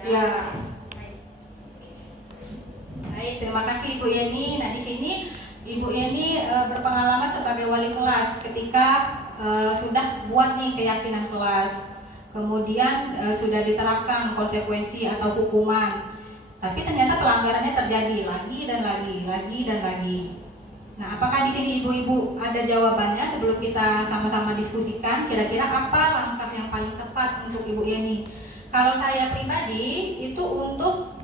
Ya. Baik, terima kasih Ibu Yeni. Nah di sini Ibu Yeni berpengalaman sebagai wali kelas ketika sudah buat nih keyakinan kelas. Kemudian sudah diterapkan konsekuensi atau hukuman, tapi ternyata pelanggarannya terjadi lagi dan lagi. Nah, apakah di sini ibu-ibu ada jawabannya sebelum kita sama-sama diskusikan? Kira-kira apa langkah yang paling tepat untuk Ibu Yeni? Kalau saya pribadi itu untuk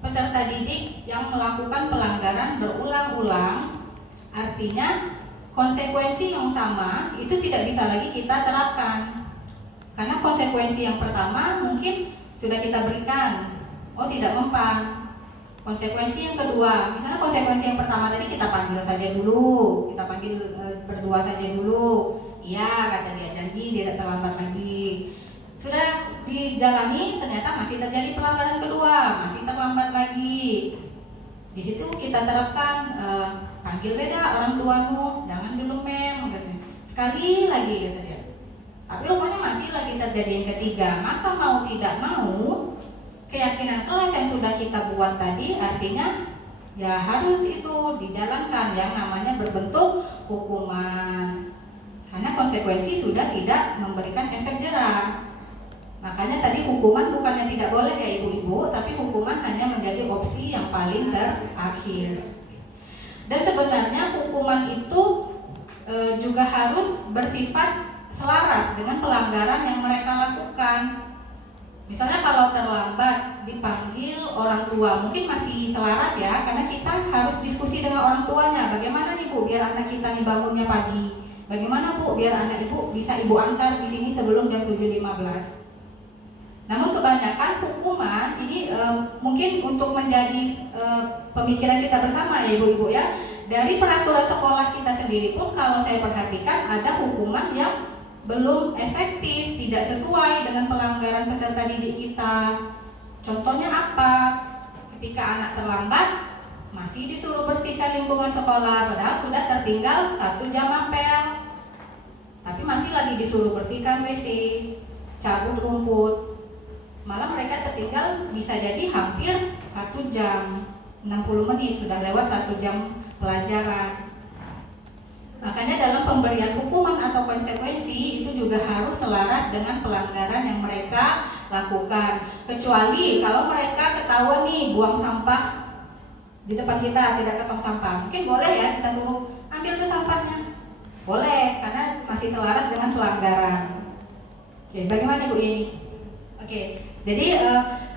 peserta didik yang melakukan pelanggaran berulang-ulang, artinya konsekuensi yang sama itu tidak bisa lagi kita terapkan. Karena konsekuensi yang pertama mungkin sudah kita berikan, oh tidak mempan. Konsekuensi yang kedua, misalnya konsekuensi yang pertama tadi kita panggil saja dulu, kita panggil berdua saja dulu. Iya kata dia, janji tidak terlambat lagi. Sudah dijalani, ternyata masih terjadi pelanggaran kedua, masih terlambat lagi. Di situ kita terapkan panggil beda orang tuamu, jangan dulu mem, katanya. Sekali lagi kata dia. Tapi rupanya masih lagi terjadi yang ketiga. Maka mau tidak mau, keyakinan kelas yang sudah kita buat tadi artinya ya harus itu dijalankan yang namanya berbentuk hukuman. Karena konsekuensi sudah tidak memberikan efek jera. Makanya tadi hukuman bukannya tidak boleh ya ibu-ibu, tapi hukuman hanya menjadi opsi yang paling terakhir. Dan sebenarnya hukuman itu juga harus bersifat selaras dengan pelanggaran yang mereka lakukan. Misalnya kalau terlambat dipanggil orang tua, mungkin masih selaras ya, karena kita harus diskusi dengan orang tuanya. Bagaimana nih Bu biar anak kita nih bangunnya pagi? Bagaimana Bu biar anak ibu bisa ibu antar di sini sebelum jam 7.15? Namun kebanyakan hukuman ini mungkin untuk menjadi pemikiran kita bersama ya ibu-ibu ya. Dari peraturan sekolah kita sendiri pun kalau saya perhatikan ada hukuman yang belum efektif, tidak sesuai dengan pelanggaran peserta didik kita. Contohnya apa? Ketika anak terlambat masih disuruh bersihkan lingkungan sekolah padahal sudah tertinggal 1 jam apel. Tapi masih lagi disuruh bersihkan WC, cabut rumput. Malah mereka tertinggal bisa jadi hampir 1 jam 60 menit sudah lewat 1 jam pelajaran. Makanya dalam pemberian hukuman atau konsekuensi itu juga harus selaras dengan pelanggaran yang mereka lakukan. Kecuali kalau mereka ketahuan nih buang sampah di depan kita tidak ke tong sampah, mungkin boleh ya kita suruh ambil tuh sampahnya. Boleh karena masih selaras dengan pelanggaran. Oke, bagaimana Bu ini? Oke. Jadi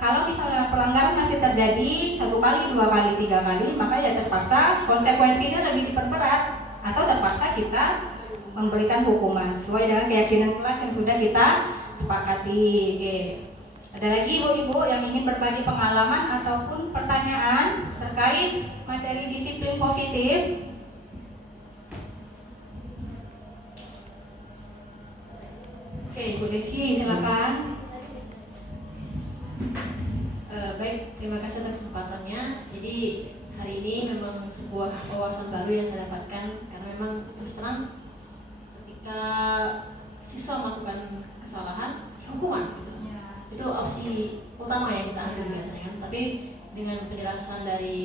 kalau misalnya pelanggaran masih terjadi 1 kali, 2 kali, 3 kali, maka ya terpaksa konsekuensinya lebih diperberat atau terpaksa kita memberikan hukuman sesuai dengan keyakinan kelas yang sudah kita sepakati. Oke. Ada lagi ibu-ibu yang ingin berbagi pengalaman ataupun pertanyaan terkait materi disiplin positif? Oke, Ibu Desi silakan. Baik, terima kasih atas kesempatannya. Jadi hari ini memang sebuah wawasan baru yang saya dapatkan karena memang terus terang ketika siswa melakukan kesalahan hukuman gitu. Itu opsi utama yang kita ambil biasanya kan. Tapi dengan penjelasan dari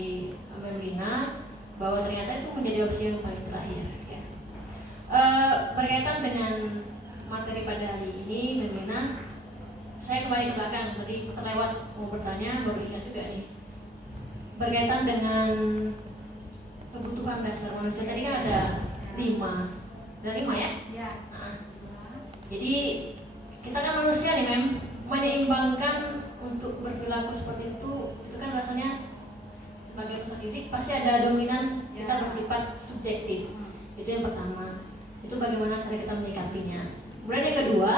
Membina bahwa ternyata itu menjadi opsi yang paling terakhir ya. Berkaitan dengan materi pada hari ini Membina, saya kembali ke belakang, tadi terlewat mau bertanya, baru ingat juga nih. Berkaitan dengan kebutuhan dasar manusia tadi kan ada 5 ya? Ya. Nah, jadi kita kan manusia nih menyeimbangkan untuk berperilaku seperti itu kan rasanya sebagai peserta didik pasti ada dominan kita bersifat subjektif. Itu yang pertama. Itu bagaimana cara kita menyikapinya. Kemudian yang kedua,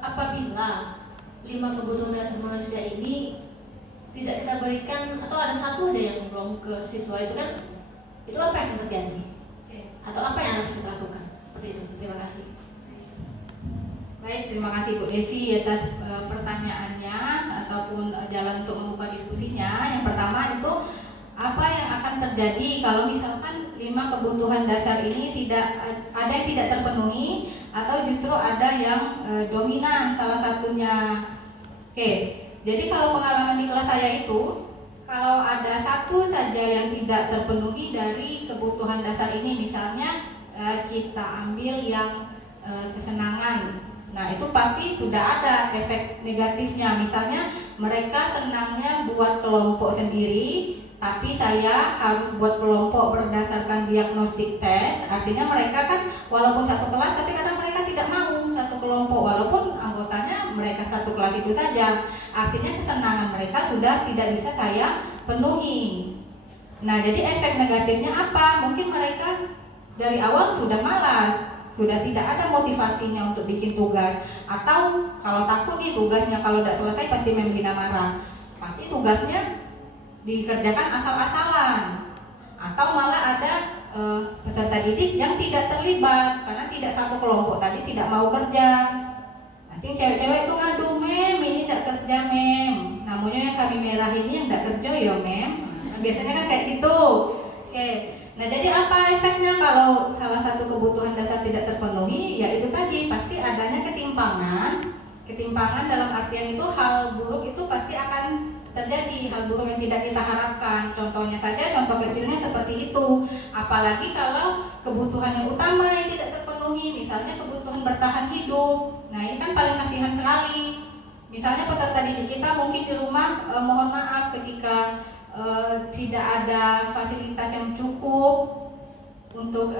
apabila 5 kebutuhan dasar manusia ini tidak kita berikan atau ada satu aja yang belum ke siswa itu kan, itu apa yang akan terjadi? Atau apa yang harus kita lakukan? Seperti itu. Terima kasih. Baik, terima kasih Bu Desi atas pertanyaannya ataupun jalan untuk membuka diskusinya. Yang pertama itu apa yang akan terjadi kalau misalkan 5 kebutuhan dasar ini tidak ada yang tidak terpenuhi atau justru ada yang dominan salah satunya. Oke, jadi kalau pengalaman di kelas saya itu kalau ada satu saja yang tidak terpenuhi dari kebutuhan dasar ini, misalnya kita ambil yang kesenangan. Nah itu pasti sudah ada efek negatifnya. Misalnya mereka senangnya buat kelompok sendiri, tapi saya harus buat kelompok berdasarkan diagnostik tes. Artinya mereka kan walaupun satu kelas, tapi kadang mereka tidak mau satu kelompok walaupun anggotanya mereka satu kelas itu saja. Artinya kesenangan mereka sudah tidak bisa saya penuhi. Nah jadi efek negatifnya apa? Mungkin mereka dari awal sudah malas, sudah tidak ada motivasinya untuk bikin tugas. Atau kalau takut nih tugasnya kalau tidak selesai pasti membina marah, pasti tugasnya dikerjakan asal-asalan. Atau malah ada peserta didik yang tidak terlibat karena tidak satu kelompok tadi tidak mau kerja. Nanti cewek-cewek itu ngadu, mem ini tidak kerja mem, namanya yang kami merah ini yang tidak kerja ya mem. Kan Biasanya kan kayak gitu. Oke. Nah, jadi apa efeknya kalau salah satu kebutuhan dasar tidak terpenuhi? Ya itu tadi, pasti adanya ketimpangan. Ketimpangan dalam artian itu hal buruk itu pasti akan terjadi, hal buruk yang tidak kita harapkan. Contohnya saja, contoh kecilnya seperti itu. Apalagi kalau kebutuhan yang utama yang tidak terpenuhi, misalnya kebutuhan bertahan hidup. Nah, ini kan paling kasihan sekali. Misalnya peserta didik kita mungkin di rumah mohon maaf ketika tidak ada fasilitas yang cukup untuk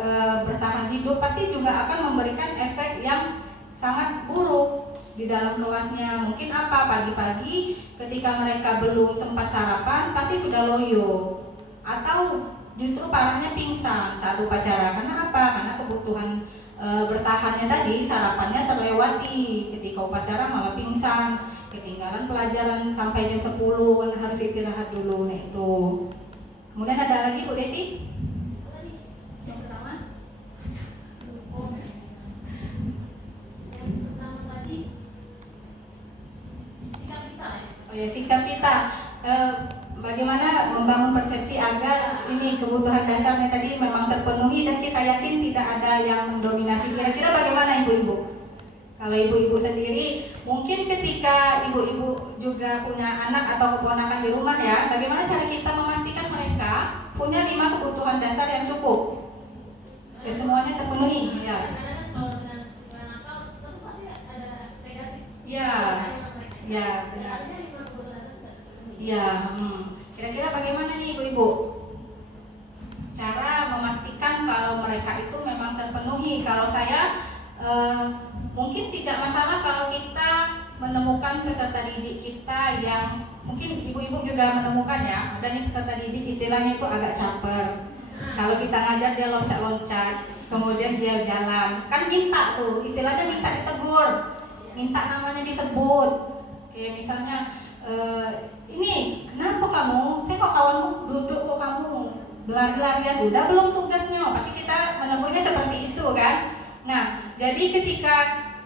bertahan hidup, pasti juga akan memberikan efek yang sangat buruk di dalam kelasnya. Mungkin apa, pagi-pagi ketika mereka belum sempat sarapan pasti sudah loyo, atau justru parahnya pingsan saat upacara. Karena apa? Karena kebutuhan bertahannya tadi, sarapannya terlewati. Ketika upacara malah pingsan, ketinggalan pelajaran sampai jam 10 kan harus istirahat dulu. Nah itu. Kemudian ada lagi Bu Desi? Yang pertama tadi sikap kita ya. Oh ya, sikap kita. Bagaimana membangun persepsi agar ini kebutuhan dasarnya tadi memang terpenuhi dan kita yakin tidak ada yang mendominasi. Kira-kira bagaimana ibu-ibu? Kalau ibu-ibu sendiri, mungkin ketika ibu-ibu juga punya anak atau keponakan di rumah ya, bagaimana cara kita memastikan mereka punya 5 kebutuhan dasar yang cukup? Ya, semuanya terpenuhi. Ya. Karena kan kalau dengan kesulitan nakal, tentu pasti ada negatif. Ya. Ya, benar. Artinya lima kebutuhan dasar tidak terpenuhi. Ya, kira-kira bagaimana nih ibu-ibu? Cara memastikan kalau mereka itu memang terpenuhi. Kalau saya mungkin tidak masalah kalau kita menemukan peserta didik kita yang mungkin ibu-ibu juga menemukan ya, ada nih peserta didik istilahnya itu agak caper. Kalau kita ngajar dia loncat-loncat, kemudian dia jalan, kan minta tuh, istilahnya minta ditegur, minta namanya disebut. Kayak misalnya ini kenapa kamu? Kok kawanmu duduk kok kamu berlari-larian? Udah belum tugasnya? Pasti kita menegurnya seperti itu kan. Nah, jadi ketika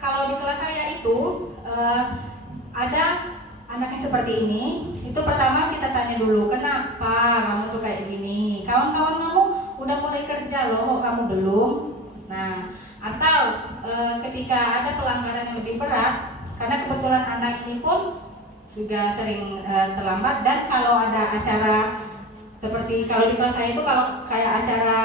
kalau di kelas saya itu ada anak yang seperti ini, itu pertama kita tanya dulu, kenapa kamu tuh kayak gini? Kawan-kawan kamu udah mulai kerja loh, kamu belum? Nah, atau ketika ada pelanggaran yang lebih berat, karena kebetulan anak ini pun juga sering terlambat, dan kalau ada acara seperti kalau di kelas saya itu kalau kayak acara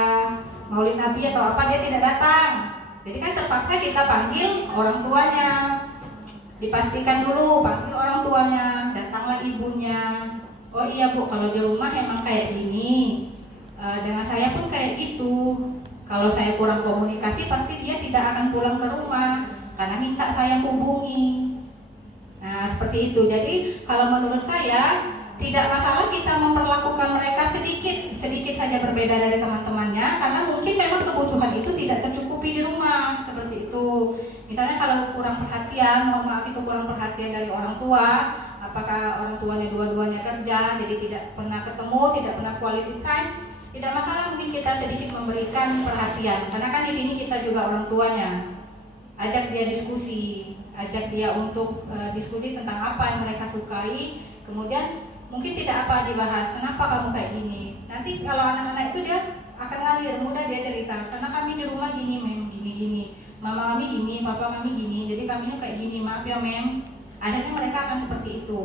Maulid Nabi atau apa dia tidak datang. Jadi kan terpaksa kita panggil orang tuanya. Dipastikan dulu panggil orang tuanya, datanglah ibunya. Oh iya Bu, kalau di rumah emang kayak gini. Dengan saya pun kayak gitu. Kalau saya kurang komunikasi pasti dia tidak akan pulang ke rumah karena minta saya hubungi. Nah, seperti itu. Jadi kalau menurut saya tidak masalah kita memperlakukan mereka sedikit saja berbeda dari teman-temannya, karena mungkin memang kebutuhan itu tidak tercukupi di rumah, seperti itu. Misalnya kalau kurang perhatian, mohon maaf itu kurang perhatian dari orang tua, apakah orang tuanya dua-duanya kerja, jadi tidak pernah ketemu, tidak pernah quality time, tidak masalah mungkin kita sedikit memberikan perhatian, karena kan di sini kita juga orang tuanya. Ajak dia diskusi, ajak dia untuk diskusi tentang apa yang mereka sukai, kemudian mungkin tidak apa dibahas, kenapa kamu kayak gini. Nanti kalau anak-anak itu dia akan ngalir, mudah dia cerita, karena kami di rumah gini mem, gini, mama kami gini, papa kami gini, jadi kami ini kayak gini, maaf ya mem. Akhirnya mereka akan seperti itu.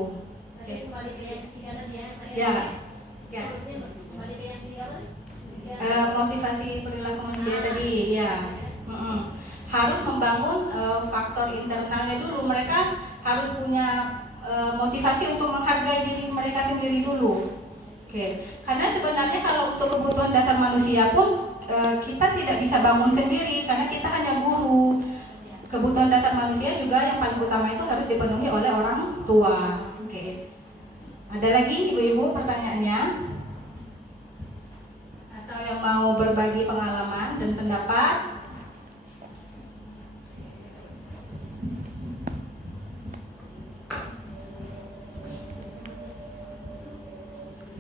Oke. Kembali ke yang ketiga tadi ya. Ya. Kembali ke yang ketiga kan? Motivasi perilaku manusia tadi, ya. Harus membangun faktor internalnya dulu. Mereka harus punya motivasi untuk menghargai diri mereka sendiri dulu. Oke. Karena sebenarnya kalau untuk kebutuhan dasar manusia pun kita tidak bisa bangun sendiri karena kita hanya guru. Kebutuhan dasar manusia juga yang paling utama itu harus dipenuhi oleh orang tua. Oke. Ada lagi ibu-ibu pertanyaannya? Atau yang mau berbagi pengalaman dan pendapat?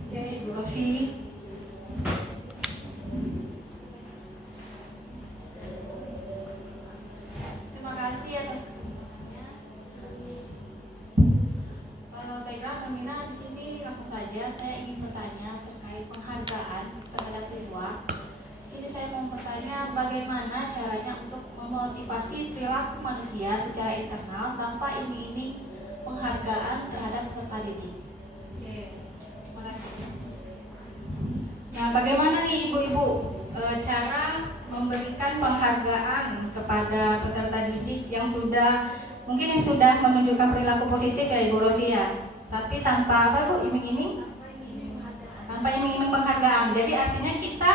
Oke, Ibu Rosi. Terima kasih atas kesempatannya. Baiklah, Kamina di sini langsung saja saya ingin bertanya terkait siswa. Jadi saya mau bertanya bagaimana caranya untuk memotivasi perilaku manusia secara internal tanpa iming-iming penghargaan terhadap peserta didik. Oke, terima kasih. Nah, bagaimana nih ibu-ibu cara memberikan penghargaan kepada peserta didik yang sudah menunjukkan perilaku positif ya Ibu Rosi ya, tapi tanpa apa Bu, iming-iming? Tanpa iming-iming penghargaan. Jadi artinya kita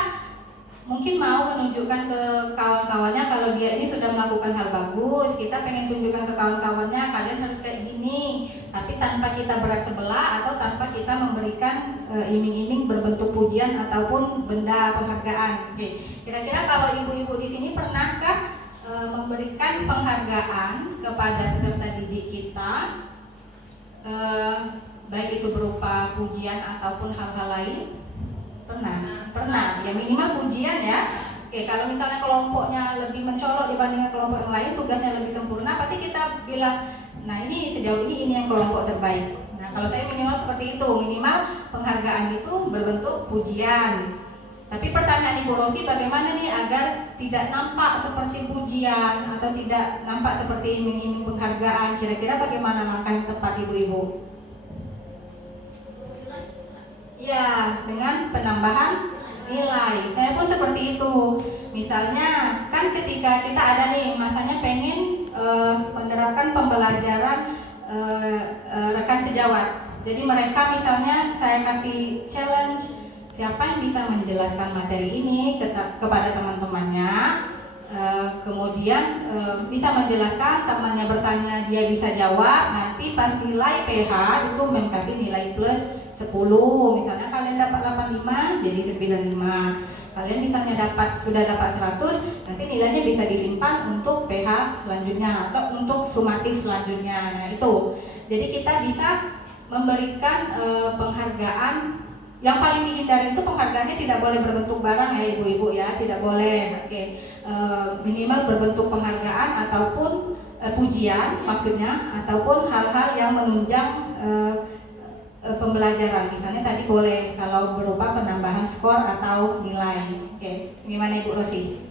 mungkin mau menunjukkan ke kawan-kawannya kalau dia ini sudah melakukan hal bagus, kita pengen tunjukkan ke kawan-kawannya kalian harus kayak gini, tapi tanpa kita berat sebelah atau tanpa kita memberikan iming-iming berbentuk pujian ataupun benda penghargaan. Oke. Kira-kira kalau ibu-ibu di sini pernahkah memberikan penghargaan kepada peserta didik kita, baik itu berupa pujian ataupun hal-hal lain? Pernah. Ya minimal pujian ya. Oke, kalau misalnya kelompoknya lebih mencolok dibandingkan kelompok yang lain, tugasnya lebih sempurna, pasti kita bilang, nah ini sejauh ini yang kelompok terbaik. Nah, kalau saya minimal seperti itu, minimal penghargaan itu berbentuk pujian. Tapi pertanyaan Ibu Rosi, bagaimana nih agar tidak nampak seperti pujian atau tidak nampak seperti iming-iming penghargaan? Kira-kira bagaimana langkah yang tepat ibu-ibu? Ya, dengan penambahan nilai. Saya pun seperti itu. Misalnya, kan ketika kita ada nih masanya pengen menerapkan pembelajaran rekan sejawat. Jadi mereka misalnya saya kasih challenge, siapa yang bisa menjelaskan materi ini kepada teman-temannya, kemudian bisa menjelaskan, temannya bertanya dia bisa jawab, nanti pas nilai PH itu kasih nilai plus 10. Misalnya kalian dapat 85 jadi 95. Kalian misalnya sudah dapat 100, nanti nilainya bisa disimpan untuk PH selanjutnya atau untuk sumatif selanjutnya. Nah, itu. Jadi kita bisa memberikan penghargaan. Yang paling dihindari itu penghargaannya tidak boleh berbentuk barang ya ibu-ibu ya, tidak boleh. Oke. Minimal berbentuk penghargaan ataupun pujian maksudnya, ataupun hal-hal yang menunjang pembelajaran. Misalnya tadi boleh kalau berupa penambahan skor atau nilai. Oke, gimana Ibu Rosi?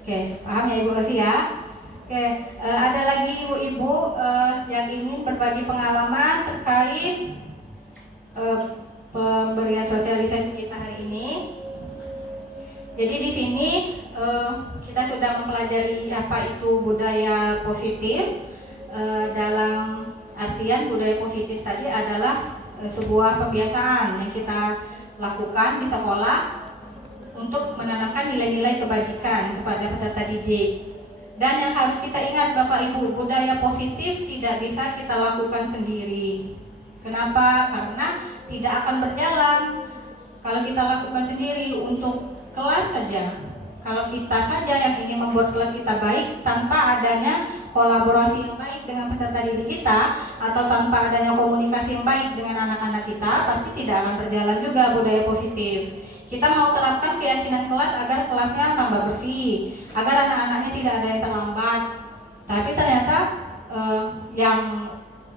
Oke, paham ya Ibu Rosi ya? Oke, ada lagi ibu-ibu yang ingin berbagi pengalaman terkait pemberian sosialisasi kita hari ini. Jadi di sini kita sudah mempelajari apa itu budaya positif. Dalam artian budaya positif tadi adalah sebuah kebiasaan yang kita lakukan di sekolah untuk menanamkan nilai-nilai kebajikan kepada peserta didik. Dan yang harus kita ingat Bapak Ibu, budaya positif tidak bisa kita lakukan sendiri. Kenapa? Karena tidak akan berjalan kalau kita lakukan sendiri untuk kelas saja. Kalau kita saja yang ingin membuat kelas kita baik tanpa adanya kolaborasi yang baik dengan peserta didik kita atau tanpa adanya komunikasi yang baik dengan anak-anak kita, pasti tidak akan berjalan juga budaya positif. Kita mau terapkan keyakinan kelas agar kelasnya tambah bersih, agar anak-anaknya tidak ada yang terlambat. Tapi ternyata yang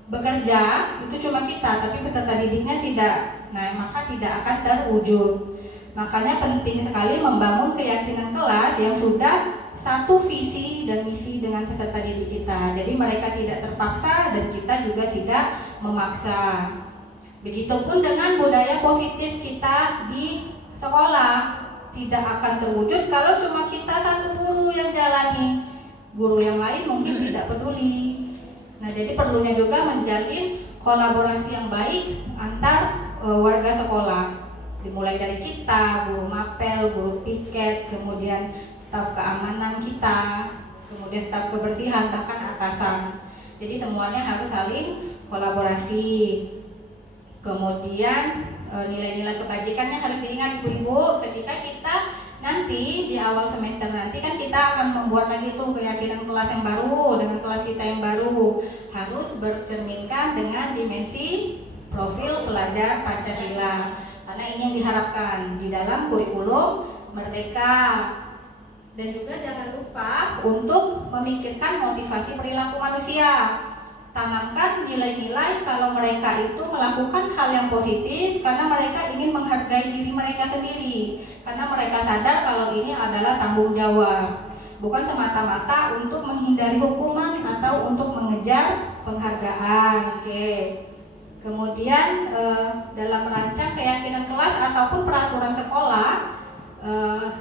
bekerja itu cuma kita, tapi peserta didiknya tidak. Nah, maka tidak akan terwujud. Makanya penting sekali membangun keyakinan kelas yang sudah satu visi dan misi dengan peserta didik kita. Jadi mereka tidak terpaksa dan kita juga tidak memaksa. Begitupun dengan budaya positif kita di sekolah, tidak akan terwujud kalau cuma kita satu guru yang jalani. Guru yang lain mungkin tidak peduli. Nah, jadi perlunya juga menjalin kolaborasi yang baik antar warga sekolah. Dimulai dari kita, guru mapel, guru piket, kemudian staf keamanan kita, kemudian staf kebersihan, bahkan atasan. Jadi semuanya harus saling kolaborasi. Kemudian nilai-nilai kebajikannya harus diingat ibu-ibu ketika kita nanti di awal semester nanti kan kita akan membuat lagi tuh keyakinan kelas yang baru dengan kelas kita yang baru, harus bercerminkan dengan dimensi profil pelajar Pancasila. Karena ini yang diharapkan di dalam kurikulum Merdeka. Dan juga jangan lupa untuk memikirkan motivasi perilaku manusia. tanamkan nilai-nilai kalau mereka itu melakukan hal yang positif karena mereka ingin menghargai diri mereka sendiri, karena mereka sadar kalau ini adalah tanggung jawab, bukan semata-mata untuk menghindari hukuman atau untuk mengejar penghargaan. Oke. Kemudian dalam merancang keyakinan kelas ataupun peraturan sekolah,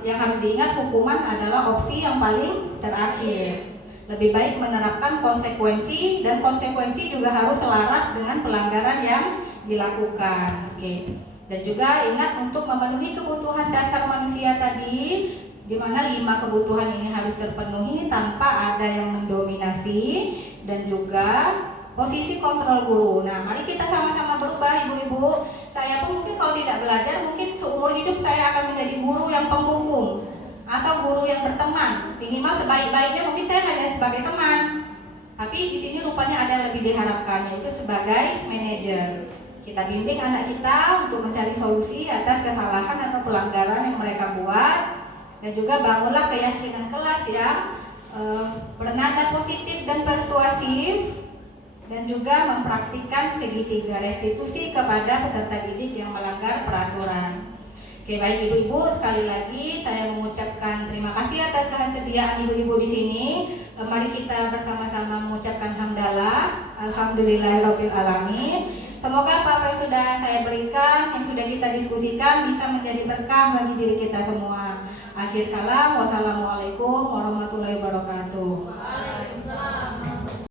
yang harus diingat, hukuman adalah opsi yang paling terakhir. Lebih baik menerapkan konsekuensi, dan konsekuensi juga harus selaras dengan pelanggaran yang dilakukan. Oke. Dan juga ingat untuk memenuhi kebutuhan dasar manusia tadi, di mana 5 kebutuhan ini harus terpenuhi tanpa ada yang mendominasi, dan juga posisi kontrol guru. Nah, mari kita sama-sama berubah, ibu-ibu. Saya pun mungkin kalau tidak belajar, mungkin seumur hidup saya akan menjadi guru yang penghukum atau guru yang berteman. Minimal sebaik-baiknya mungkin saya hanya sebagai teman. Tapi di sini rupanya ada yang lebih diharapkan, yaitu sebagai manajer. Kita bimbing anak kita untuk mencari solusi atas kesalahan atau pelanggaran yang mereka buat, dan juga bangunlah keyakinan kelas yang bernada positif dan persuasif, dan juga mempraktikkan segitiga restitusi kepada peserta didik yang melanggar peraturan. Oke, baik ibu-ibu, sekali lagi saya mengucapkan terima kasih atas kesediaan ibu-ibu di sini. Mari kita bersama-sama mengucapkan hamdalah, alhamdulillahirabbil alamin. Semoga apa yang sudah saya berikan, yang sudah kita diskusikan bisa menjadi berkah bagi diri kita semua. Akhir kalam, wassalamualaikum warahmatullahi wabarakatuh.